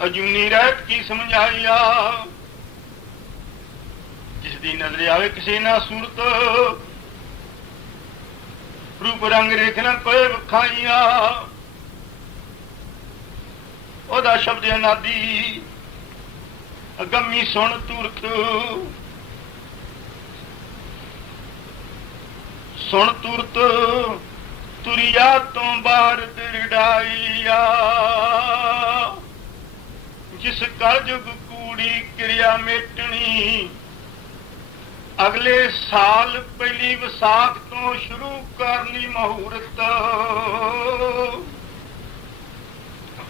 अजूनी रहत की समझाइया। जिसदी नजर आवे किसी ना सूरत, रूप रंग रेखना कोई विखाइया। ओदा शब्द अनादि अगमी सुन तुरत। सुन तुरत तुरिया तो बाहर दिरडाइया। जिस कलयुग कूड़ी क्रिया मेटनी, अगले साल पहली विसाख तो शुरू करनी मुहूर्त।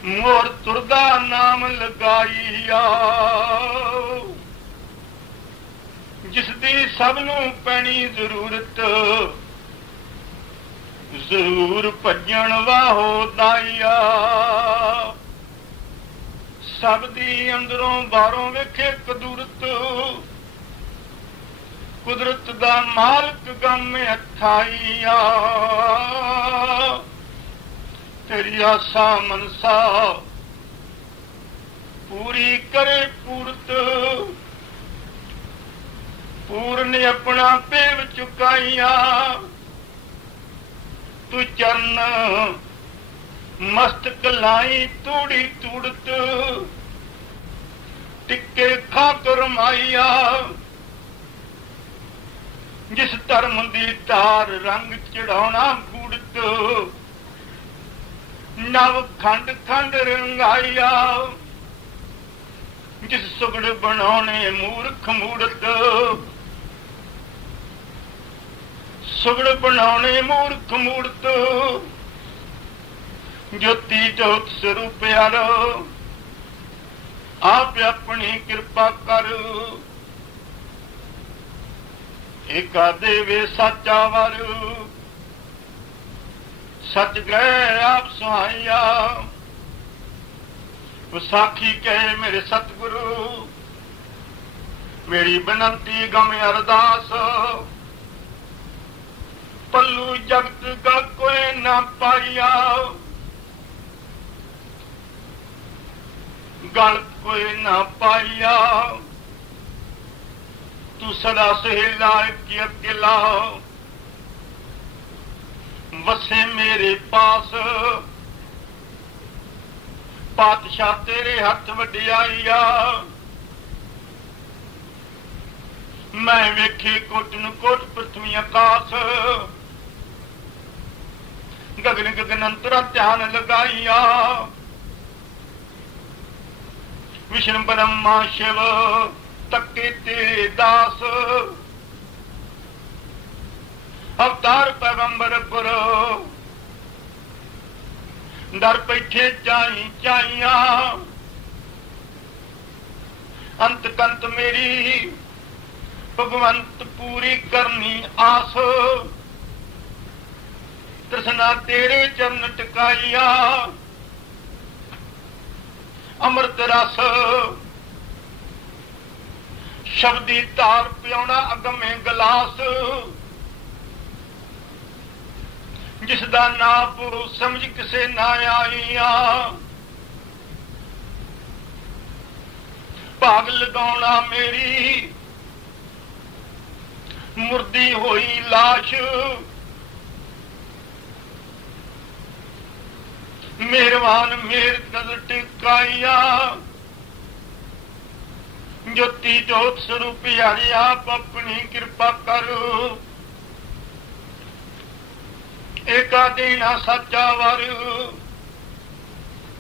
मोर तुरदा नाम लगाइया। जिसदी सब नूं पैनी जरूरत, जरूर भजन वाहो दाइया। सब दी अंदरों बाहरों वेखे कदूरत, कुदरत दा मालक गम अथाइया। तेरी आसा मनसा पूरी करे पूरत, पूरन अपना पेव चुकाइया। तू चरण मस्तक लाई तूड़ी तूड़त, टिक्के खाकर माइया। जिस धर्म दी तार रंग चढ़ाउणा गूड़त, नव खंड खंड रंगाइया। जिस सुगड़ बनाने मूर्ख मूड़त, सुगड़ बनाने मूर्ख मूड़त। ज्योति ज्योत स्वरूप यारो, आप अपनी कृपा कर। एका देवे साचा वर, सच ग्रह आप सुहाइया। विसाखी कहे मेरे सतगुरु, मेरी बनंती गम अरदास। पल्लू जगत का कोई न पाइया, गल कोई न पाइया। तू सदा सहेला की अकेला, वसे मेरे पास। पातशाह तेरे हथ वडियाइया, मैं वेखे कोटन कोट पृथ्वी आकाश। गगन गगन अंतरा ध्यान लगाइया, विष्णु ब्रह्मा शिव तके तेरे दास। अवतार पैगंबर गुरु, दर बैठे चाई चाइया। अंत कंत मेरी भगवंत पूरी करनी आस। तृष्णा तेरे चरण टिकाइया, अमृत रस शब्दी तार पियाना अगमे गलास। जिसदा ना पुरु समझ किसे ना आईया, भाग लगाउणा मेरी मुर्दी होई लाश। मेहरबान मेर नजर टिकाइया, ज्योति ज्योत स्वरूप यारी आप अपनी कृपा करो। एका देना सच्चा वर,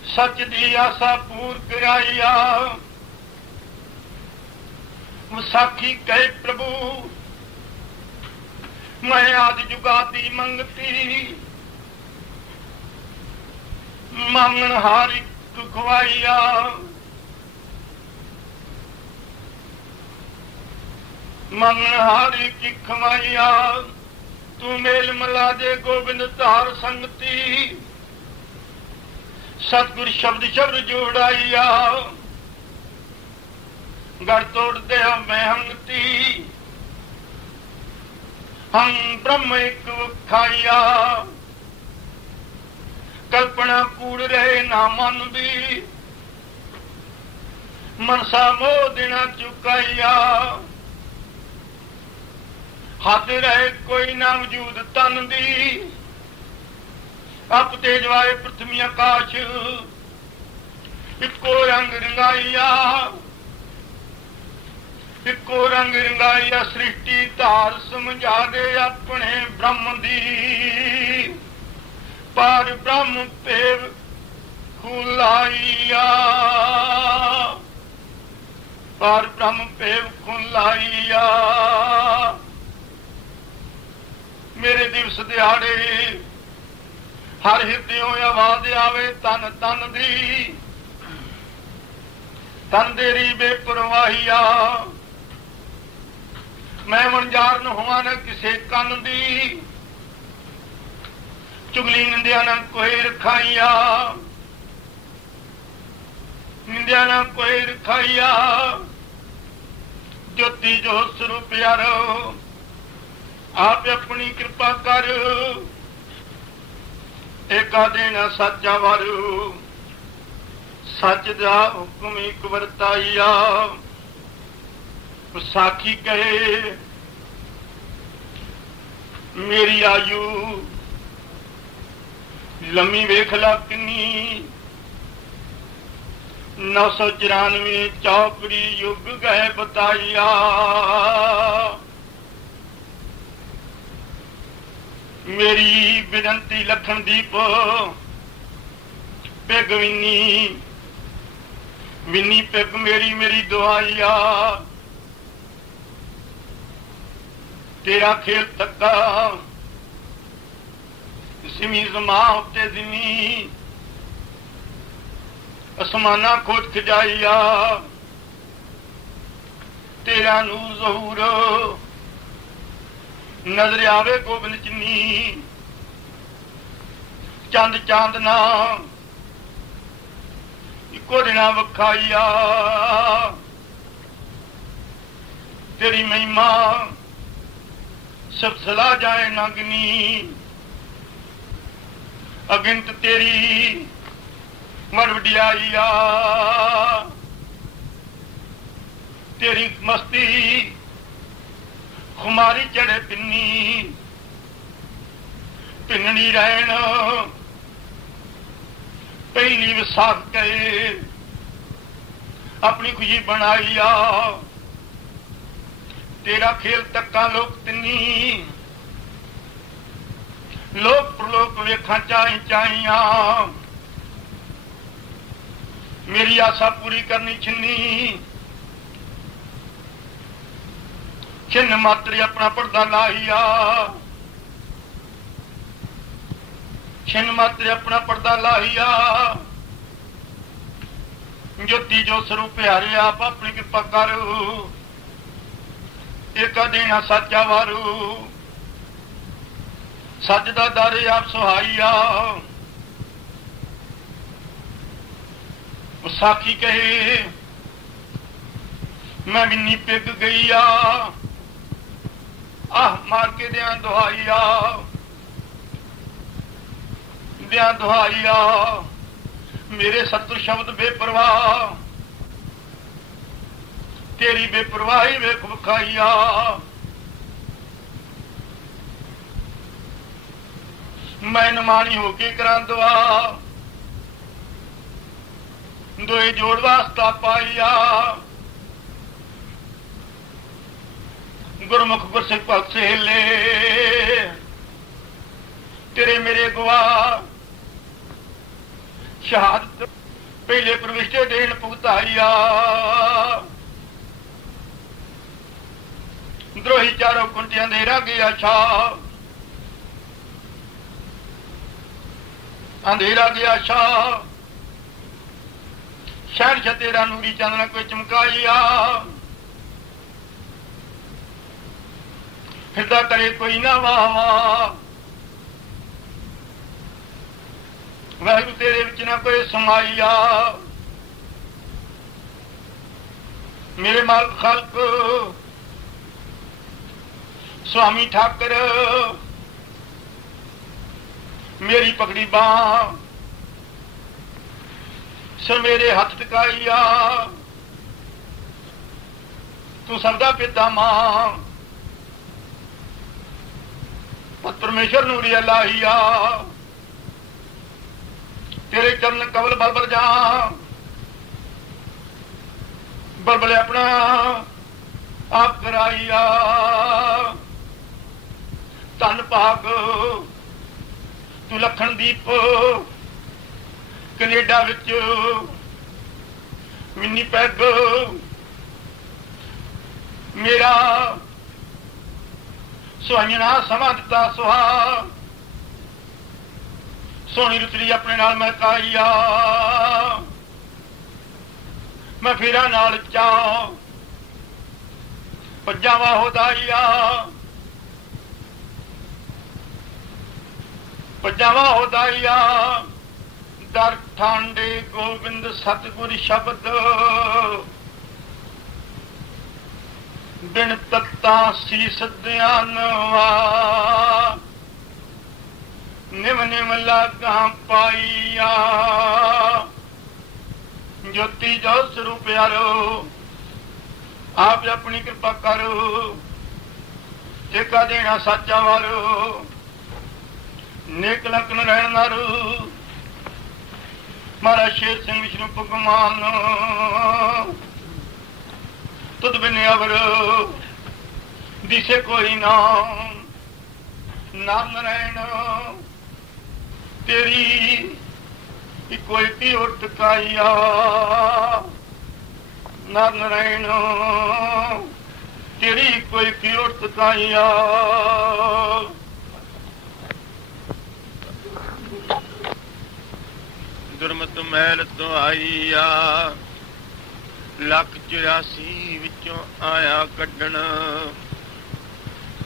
सच दी आशा पूर कराइया। विसाखी कहे प्रभु, मैं आदि जुगादी मंगती। मांगन हारी खुआइया, मांगन हारी की खवाइया। तू मेल मिला दे गोबिंद धार संगती। सतगुर शब्द शब्द जोड़ाइया, घर तोड़ दे मैं हंगती। हम ब्रह्म एक खाइया, कल्पना कूड़ रहे ना मन भी। मनसा मोह देना चुकाइया, हद रहे कोई ना वजूद तन दी। अप तेजवाए पृथ्वी आकाश, इको रंग रंगाइया। इको रंग रंगाइया, सृष्टि धार समझा दे अपने ब्रह्म दी। पर ब्रह्म पेव खुलाइया, पर ब्रह्म पेव खुलाइया। मेरे दिवस दिहाड़े हर हिरदियों आवाज आवे तन तन दी। तन देरी बेपरवाहिया, मैं वणजार न होवा न किसे कन दी। चुगली निंदिया न कोई रखाइया, निंदिया न कोई रखाइया। ज्योति जो स्वरूप यारो, आप अपनी कृपा कर। एका देना सच्चा वर, सच दा हुक्म एक वरताइया। साखी कहे मेरी आयु लम्मी वेख ला किन्नी 994 चौकड़ी युग गए बताइया। मेरी बिनती लखन दीप पिग विनी विनी पिग मेरी मेरी दुआइया। तेरा खेल तक्का जिमी जमा उत्ते जिमी असमाना खोज खजाइया। तेरा नूर ज़हूर नजर आवे गोबिंद चिन्नी चंद चांदना इको दिना वखाइया। तेरी महिमा सब सला जाए नगनी अगिनत तेरी मर वडियाइया। तेरी मस्ती खुमारी चढ़े पिन्नी पिन्नी रहन पहली विसाख गए अपनी खुशी बनाइया। तेरा खेल तक्का लोक तिन्नी लोक प्रलोक वेखा चाई चाइया। मेरी आशा पूरी करनी छिन्नी छिन्न मात्र अपना पर्दा लाइया। छिन्न मात्र अपना पर्दा लाइया। ज्योति जो स्वरूप हारे आप अपनी कृपा कर एक देना सच्चा वारू सच दा दारे आप सुहाइया। साखी कहे मैं भी नी पिग गई आह मार के दिया दुहाइया दिया दुहाइया। मेरे सतु शब्द बेपरवाह तेरी बेपरवाही वेख विखाइया। मैं नमानी होके करा दुआ दोए जोड़ वास्ता पाइया। गुरमुख गुरसिख भगत सेले तेरे मेरे गवाह शहादत पहले प्रविष्टे देन भुगताइया। द्रोही चारों कुंटियां दे रह गया छा अंधेरा गया छा शहर छ तेरा नूरी चांदना कोई चमकाइया। फिरदा करे कोई ना वाह वाहगुरू तेरे विच ना कोई समाइया। मेरे मालिक खालक स्वामी ठाकर मेरी पकड़ी बां सर मेरे हथ टिकाइया। तू सबदा पिता मां पुत परमेश्वर नूरी अल्लाहिया। तेरे चरण कवल बल बल जा बलबले अपना आप कराइया। धन भाग तू लखन दीप कनेडा विच विनीपैग मेरा सुहाइना समा दिता सुहा सोहनी रुतरी अपने नाल मैं काइया। मैं फिरा नाल चा पजावा होदाइया पजावा होदाइया। दर ठांडे गोबिंद सतगुर शब्द बिन तत्ता सीस दयानवा। निम निम लागा पाइया ज्योति जो स्वरूप प्यारो आप अपनी कृपा करो ठेका देना साचा वारो नेक लखन रहन नारो महाराज शेर सिंह विष्णु भगवान तुद बिन अवर दिसे कोई नाम नाम नारायण तेरी कोई की उर्त काइया नाम नारायण तेरी कोई की उर्त काइया दुर्मत महल तो आईया लख 84 विचों आया कड्डण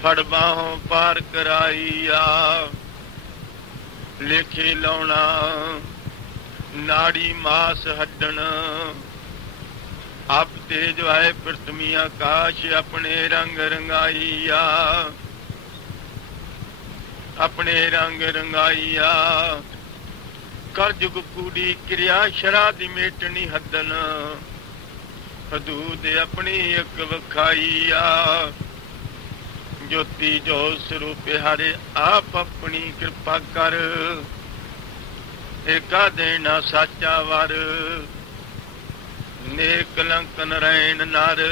फड़ बाहों पार कराईया लेखे लाउणा नाड़ी मास हड्डण आप तेज आए प्रथमी आकाश अपने रंग रंगाईया अपने रंग रंगाईया कर जुग कूड़ी क्रिया शराधी मेटनी हदन हदूद अपनी एक वखाईया ज्योति जो स्वरूप हारे आप अपनी कृपा कर एका देना साचा वर नेक लंक नारायण नर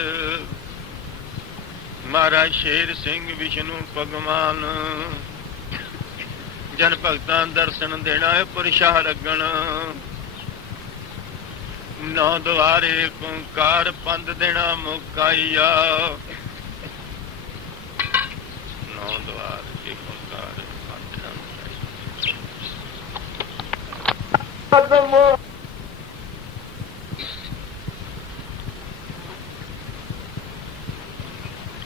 महाराज शेर सिंह विष्णु भगवान जन भगतां दर्शन देना है पुरशाह लगन नौ द्वारे ओंकार पंद देना मुकाईया नौ द्वार एक ओंकार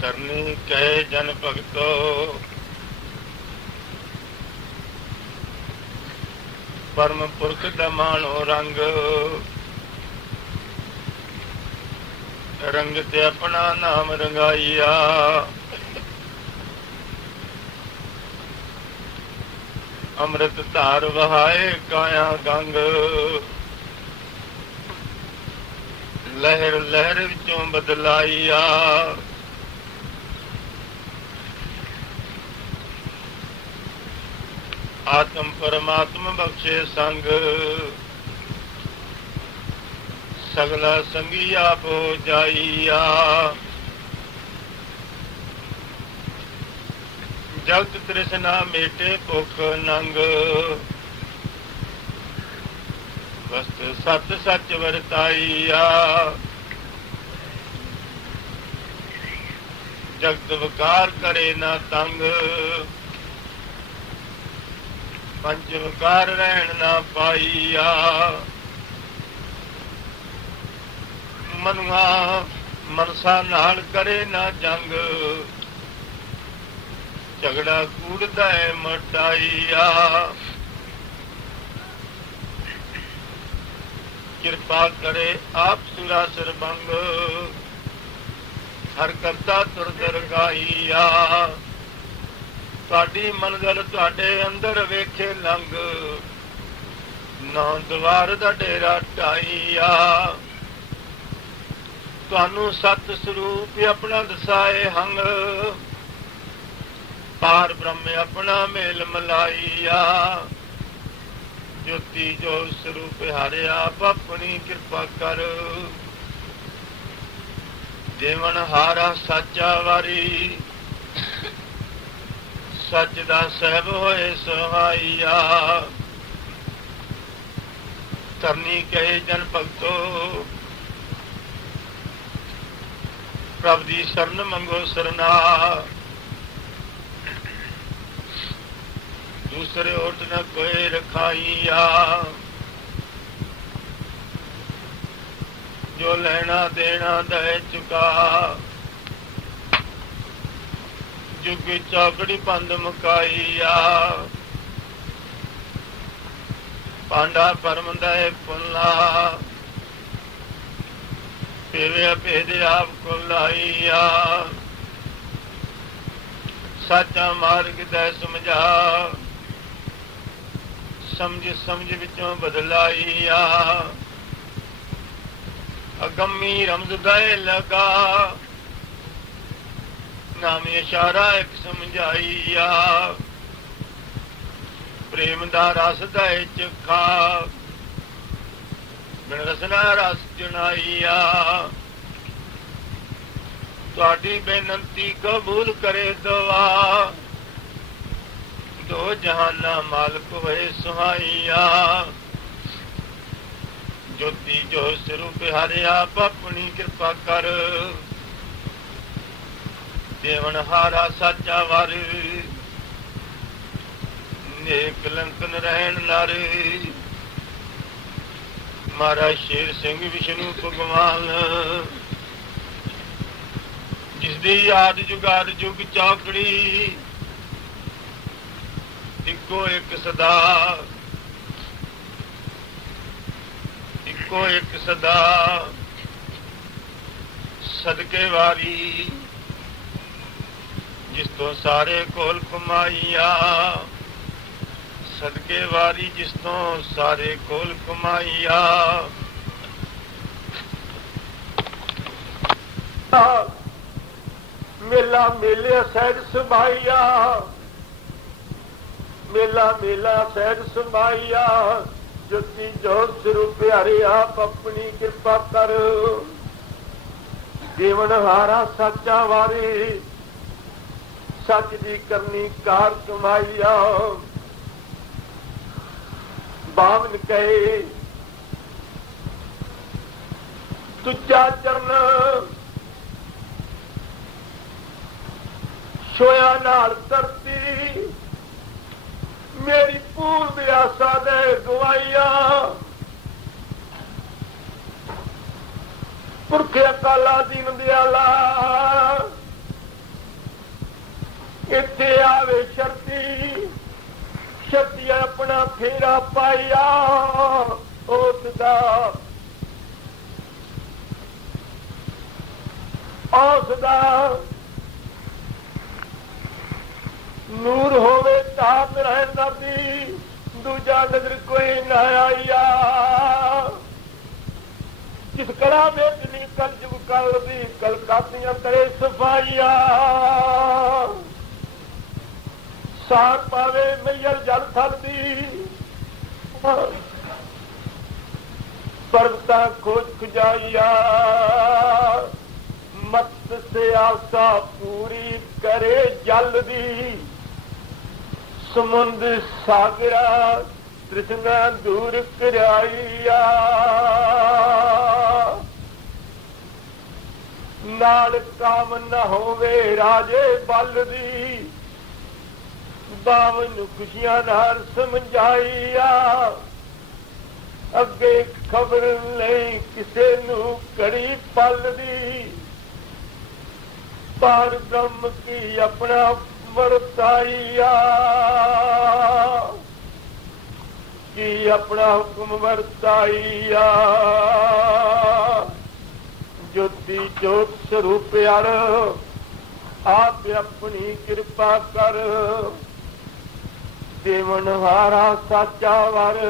करनी कहे जन भगतो परम पुरख दमानो रंग रंग ते अपना नाम रंगाइया अमृत धार वहाए काया गंग लहर लहर विचों बदलाइया आत्म परमात्मा बख्शे संग सगला संगी आप हो जाइया जगत तृष्णा मेटे भुख नंग वस्त सत सच वरताइया जगत विकार करे ना तंग पंच विकार रहन ना पाइया मनुआ मनसा नाल करे ना जंग झगड़ा कूड़दा है मटाइया कृपा करे आप सुरासर भंग हर करता तुर दरगाइया ਤੁਹਾਡੀ ਮੰਜ਼ਲ ਤੁਹਾਡੇ ਅੰਦਰ ਵੇਖੇ ਲੰਘ ਨੌ ਦਵਾਰ ਦਾ ਡੇਰਾ ਢਾਈਆ ਤੁਹਾਨੂੰ ਸਤ ਸਰੂਪ ਆਪਣਾ ਦਸਾਏ ਹੰਗ ਪਾਰ ਬ੍ਰਹਮ ਆਪਣਾ ਮੇਲ ਮਲਾਈਆ ज्योति जो स्वरूप हारे आप अपनी कृपा कर देवन हारा साचा वारी सच दा सहब होए सहाइया करनी कहे जन भगतो प्रभ दी शरण मंगो सरना दूसरे ओट न कोई रखाइया जो लेना देना दे चुका जुग चौकड़ी पंद मुकाइया पांडा परम दे पुला पेवे भेद आप को लाइया साचा मार्ग दे समझा समझ समझ विचों बदलाइया अगम्मी रमज गए लगा नाम इशारा एक समझाइया प्रेम दा रस दे चखा बिन रसना रस चुनाइया तुहाडी बेनती कबूल करे दुआ दो जहाना मालक होए सुहाइया ज्योति जो स्वरूप हरे आप अपनी कृपा कर देवन हारा साचा वर नेक लंकन रहन नर महाराज शेर सिंह विष्णु भगवान जिसदी याद जुगाड़ जुग चौकड़ी इको एक सदा इको एक सदा सदके वारी जिस तो सारे कोल कमाइया सदके वारी जिस तो सारे कोल कमाइया मेला मेले सैद सुभाइया मेला मेला सैद सुभाइया ज्योति जोत स्वरूप प्यारे आप अपनी कृपा कर देवन हारा साचा वारे सच दी करनी कार कमाइया बावन कहे तुझा चरण सोया नाल धरती मेरी पूर्व आसा दे गवाइया पुरखे अकाला दीन दयाला इत्थे आवे शर्ती शक्ति अपना फेरा पाइया उसदा उसदा नूर होवे ताप रहन नबी दूजा नजर कोई न आइया जिस कला में इतनी कल जुग कल दी कल कातियां करे सफाइया सार पावे मैयर जल थल दी पर्वता खोज खुजाइया मत से आशा पूरी करे जल दी समुद्र सागरा तृष्णा दूर कराइया नाल काम न होवे राजे बल दी बावन खुशियां नाल समझाइया अगे खबर नहीं किसे नू कड़ी पल दी पार ब्रह्म की अपना वरताइया कि अपना हुक्म वरताइया ज्योति ज्योत स्वरूप यार आप अपनी कृपा कर देवन हारा साचा वर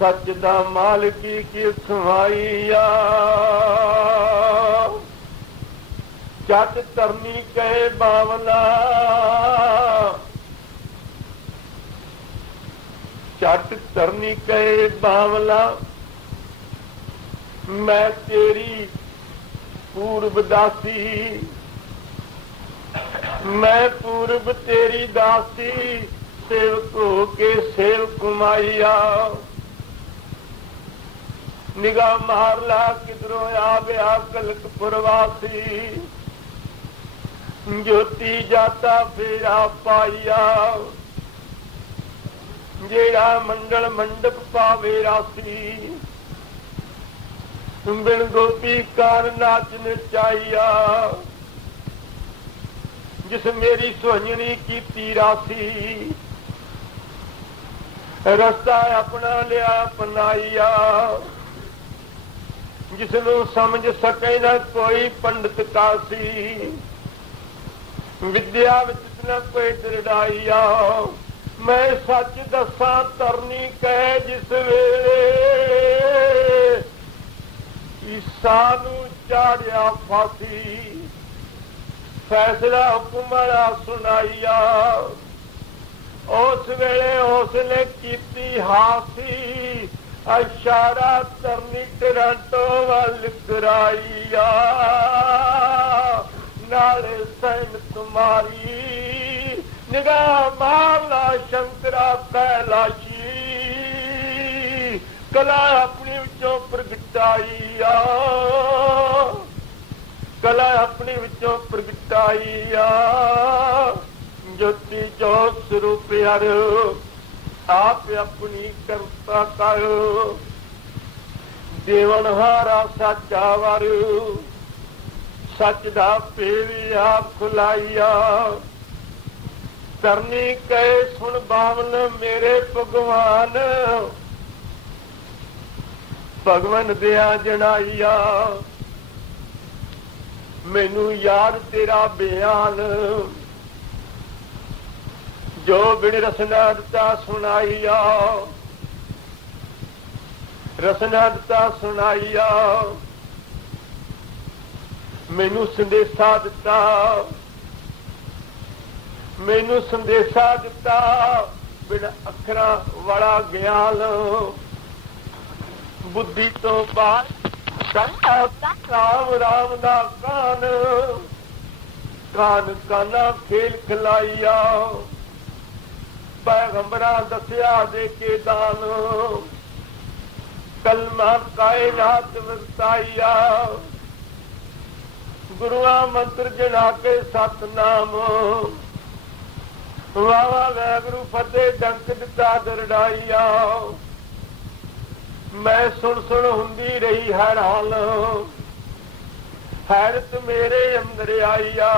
सच दा मालकी की सुवाइया जट तरनी कहे बावला जट तरनी कहे बावला मैं तेरी पूर्व दासी मैं पूर्व तेरी दासी सेवक हो के सेव कुमाइया निगाह मार ला किधरों आ गया कलक प्रवासी ज्योति जाता फेरा पाइया जेड़ा मंडल मंडप पावे रासी बिन गोपी कार नाच नचाइया जिस मेरी सुहजनी की रासी रस्ता अपना लिया अपनाइया जिसनू समझ सके ना कोई पंडित कासी विद्या विच न कोई दृढ़ाइया मैं सच दसा तरनी कह जिस वेले सानू चाड़िया फांसी फैसला हुक्म वाला सुनाइया उस वेले उसने कीती हासी इशारा करनी टोरंटो वाल कराइया नाले सैन तुम्हारी निगाह मारला शंकरा कैलाशी कला अपनी विचों प्रगटाइया कला अपनी विचों प्रगटाइया ज्योति जो स्वरूप हर आप अपनी करता कर देवनहारा साचा वर सच दा पेवी आप खुलाइया करनी कहे सुन बावन मेरे भगवान भगवन दिया जनाइया मैनू याद तेरा बयान जो बिन रसनादता सुनाइया रसनादता सुनाइया मैनू संदेशा दिता मैनू संदेशा दिता बिन अखरा वाला ज्ञान बुद्धि तो बाद राम राम दा कान कान काना खेल खिलाइया पैगंबरा दसिया दे के दान कलमा कायनात वरताइया गुरुआ मंत्र जना के सतनाम वावा वैगुरु फतेह डंक दिता दरड़ाइया मैं सुन सुन हुंदी रही हैरान हैरत मेरे अंदर आईया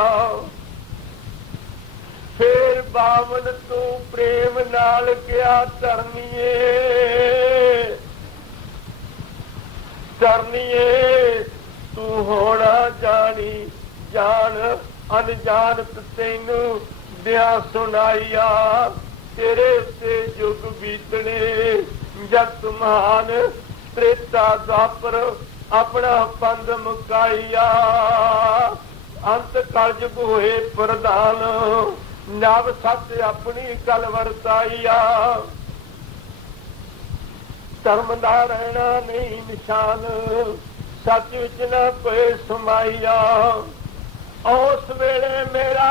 फिर बावन तू प्रेम नाल क्या तरनीए तरनीए तू होना जानी जान अनजान तैनू दिया सुनाइया तेरे से युग बीतने जग महान त्रेता द्वापर अपना पंद मुकाइया अंत कलयुग होए प्रधान नव सत अपनी कल वरताइया धर्म दा रहना नहीं निशान सच विच न कोई समाइया उस वेले मेरा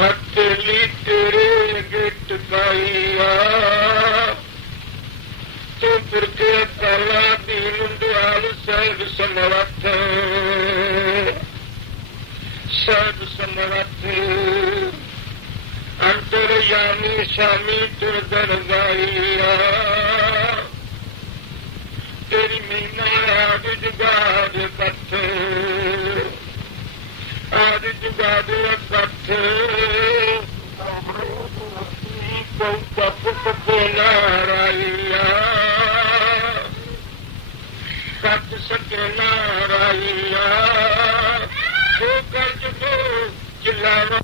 हथेली तेरे गिट पाइया तू फिर के काला दीन दयाल सर्व समर्थ सर्व समर्थ अंतरयामी स्वामी तुर दरबारिया तेरी मीना आद जुगाद कथ आद जुगाद कथ नारायणा सच सत्य नारायणा तो कर जो चिल्लावा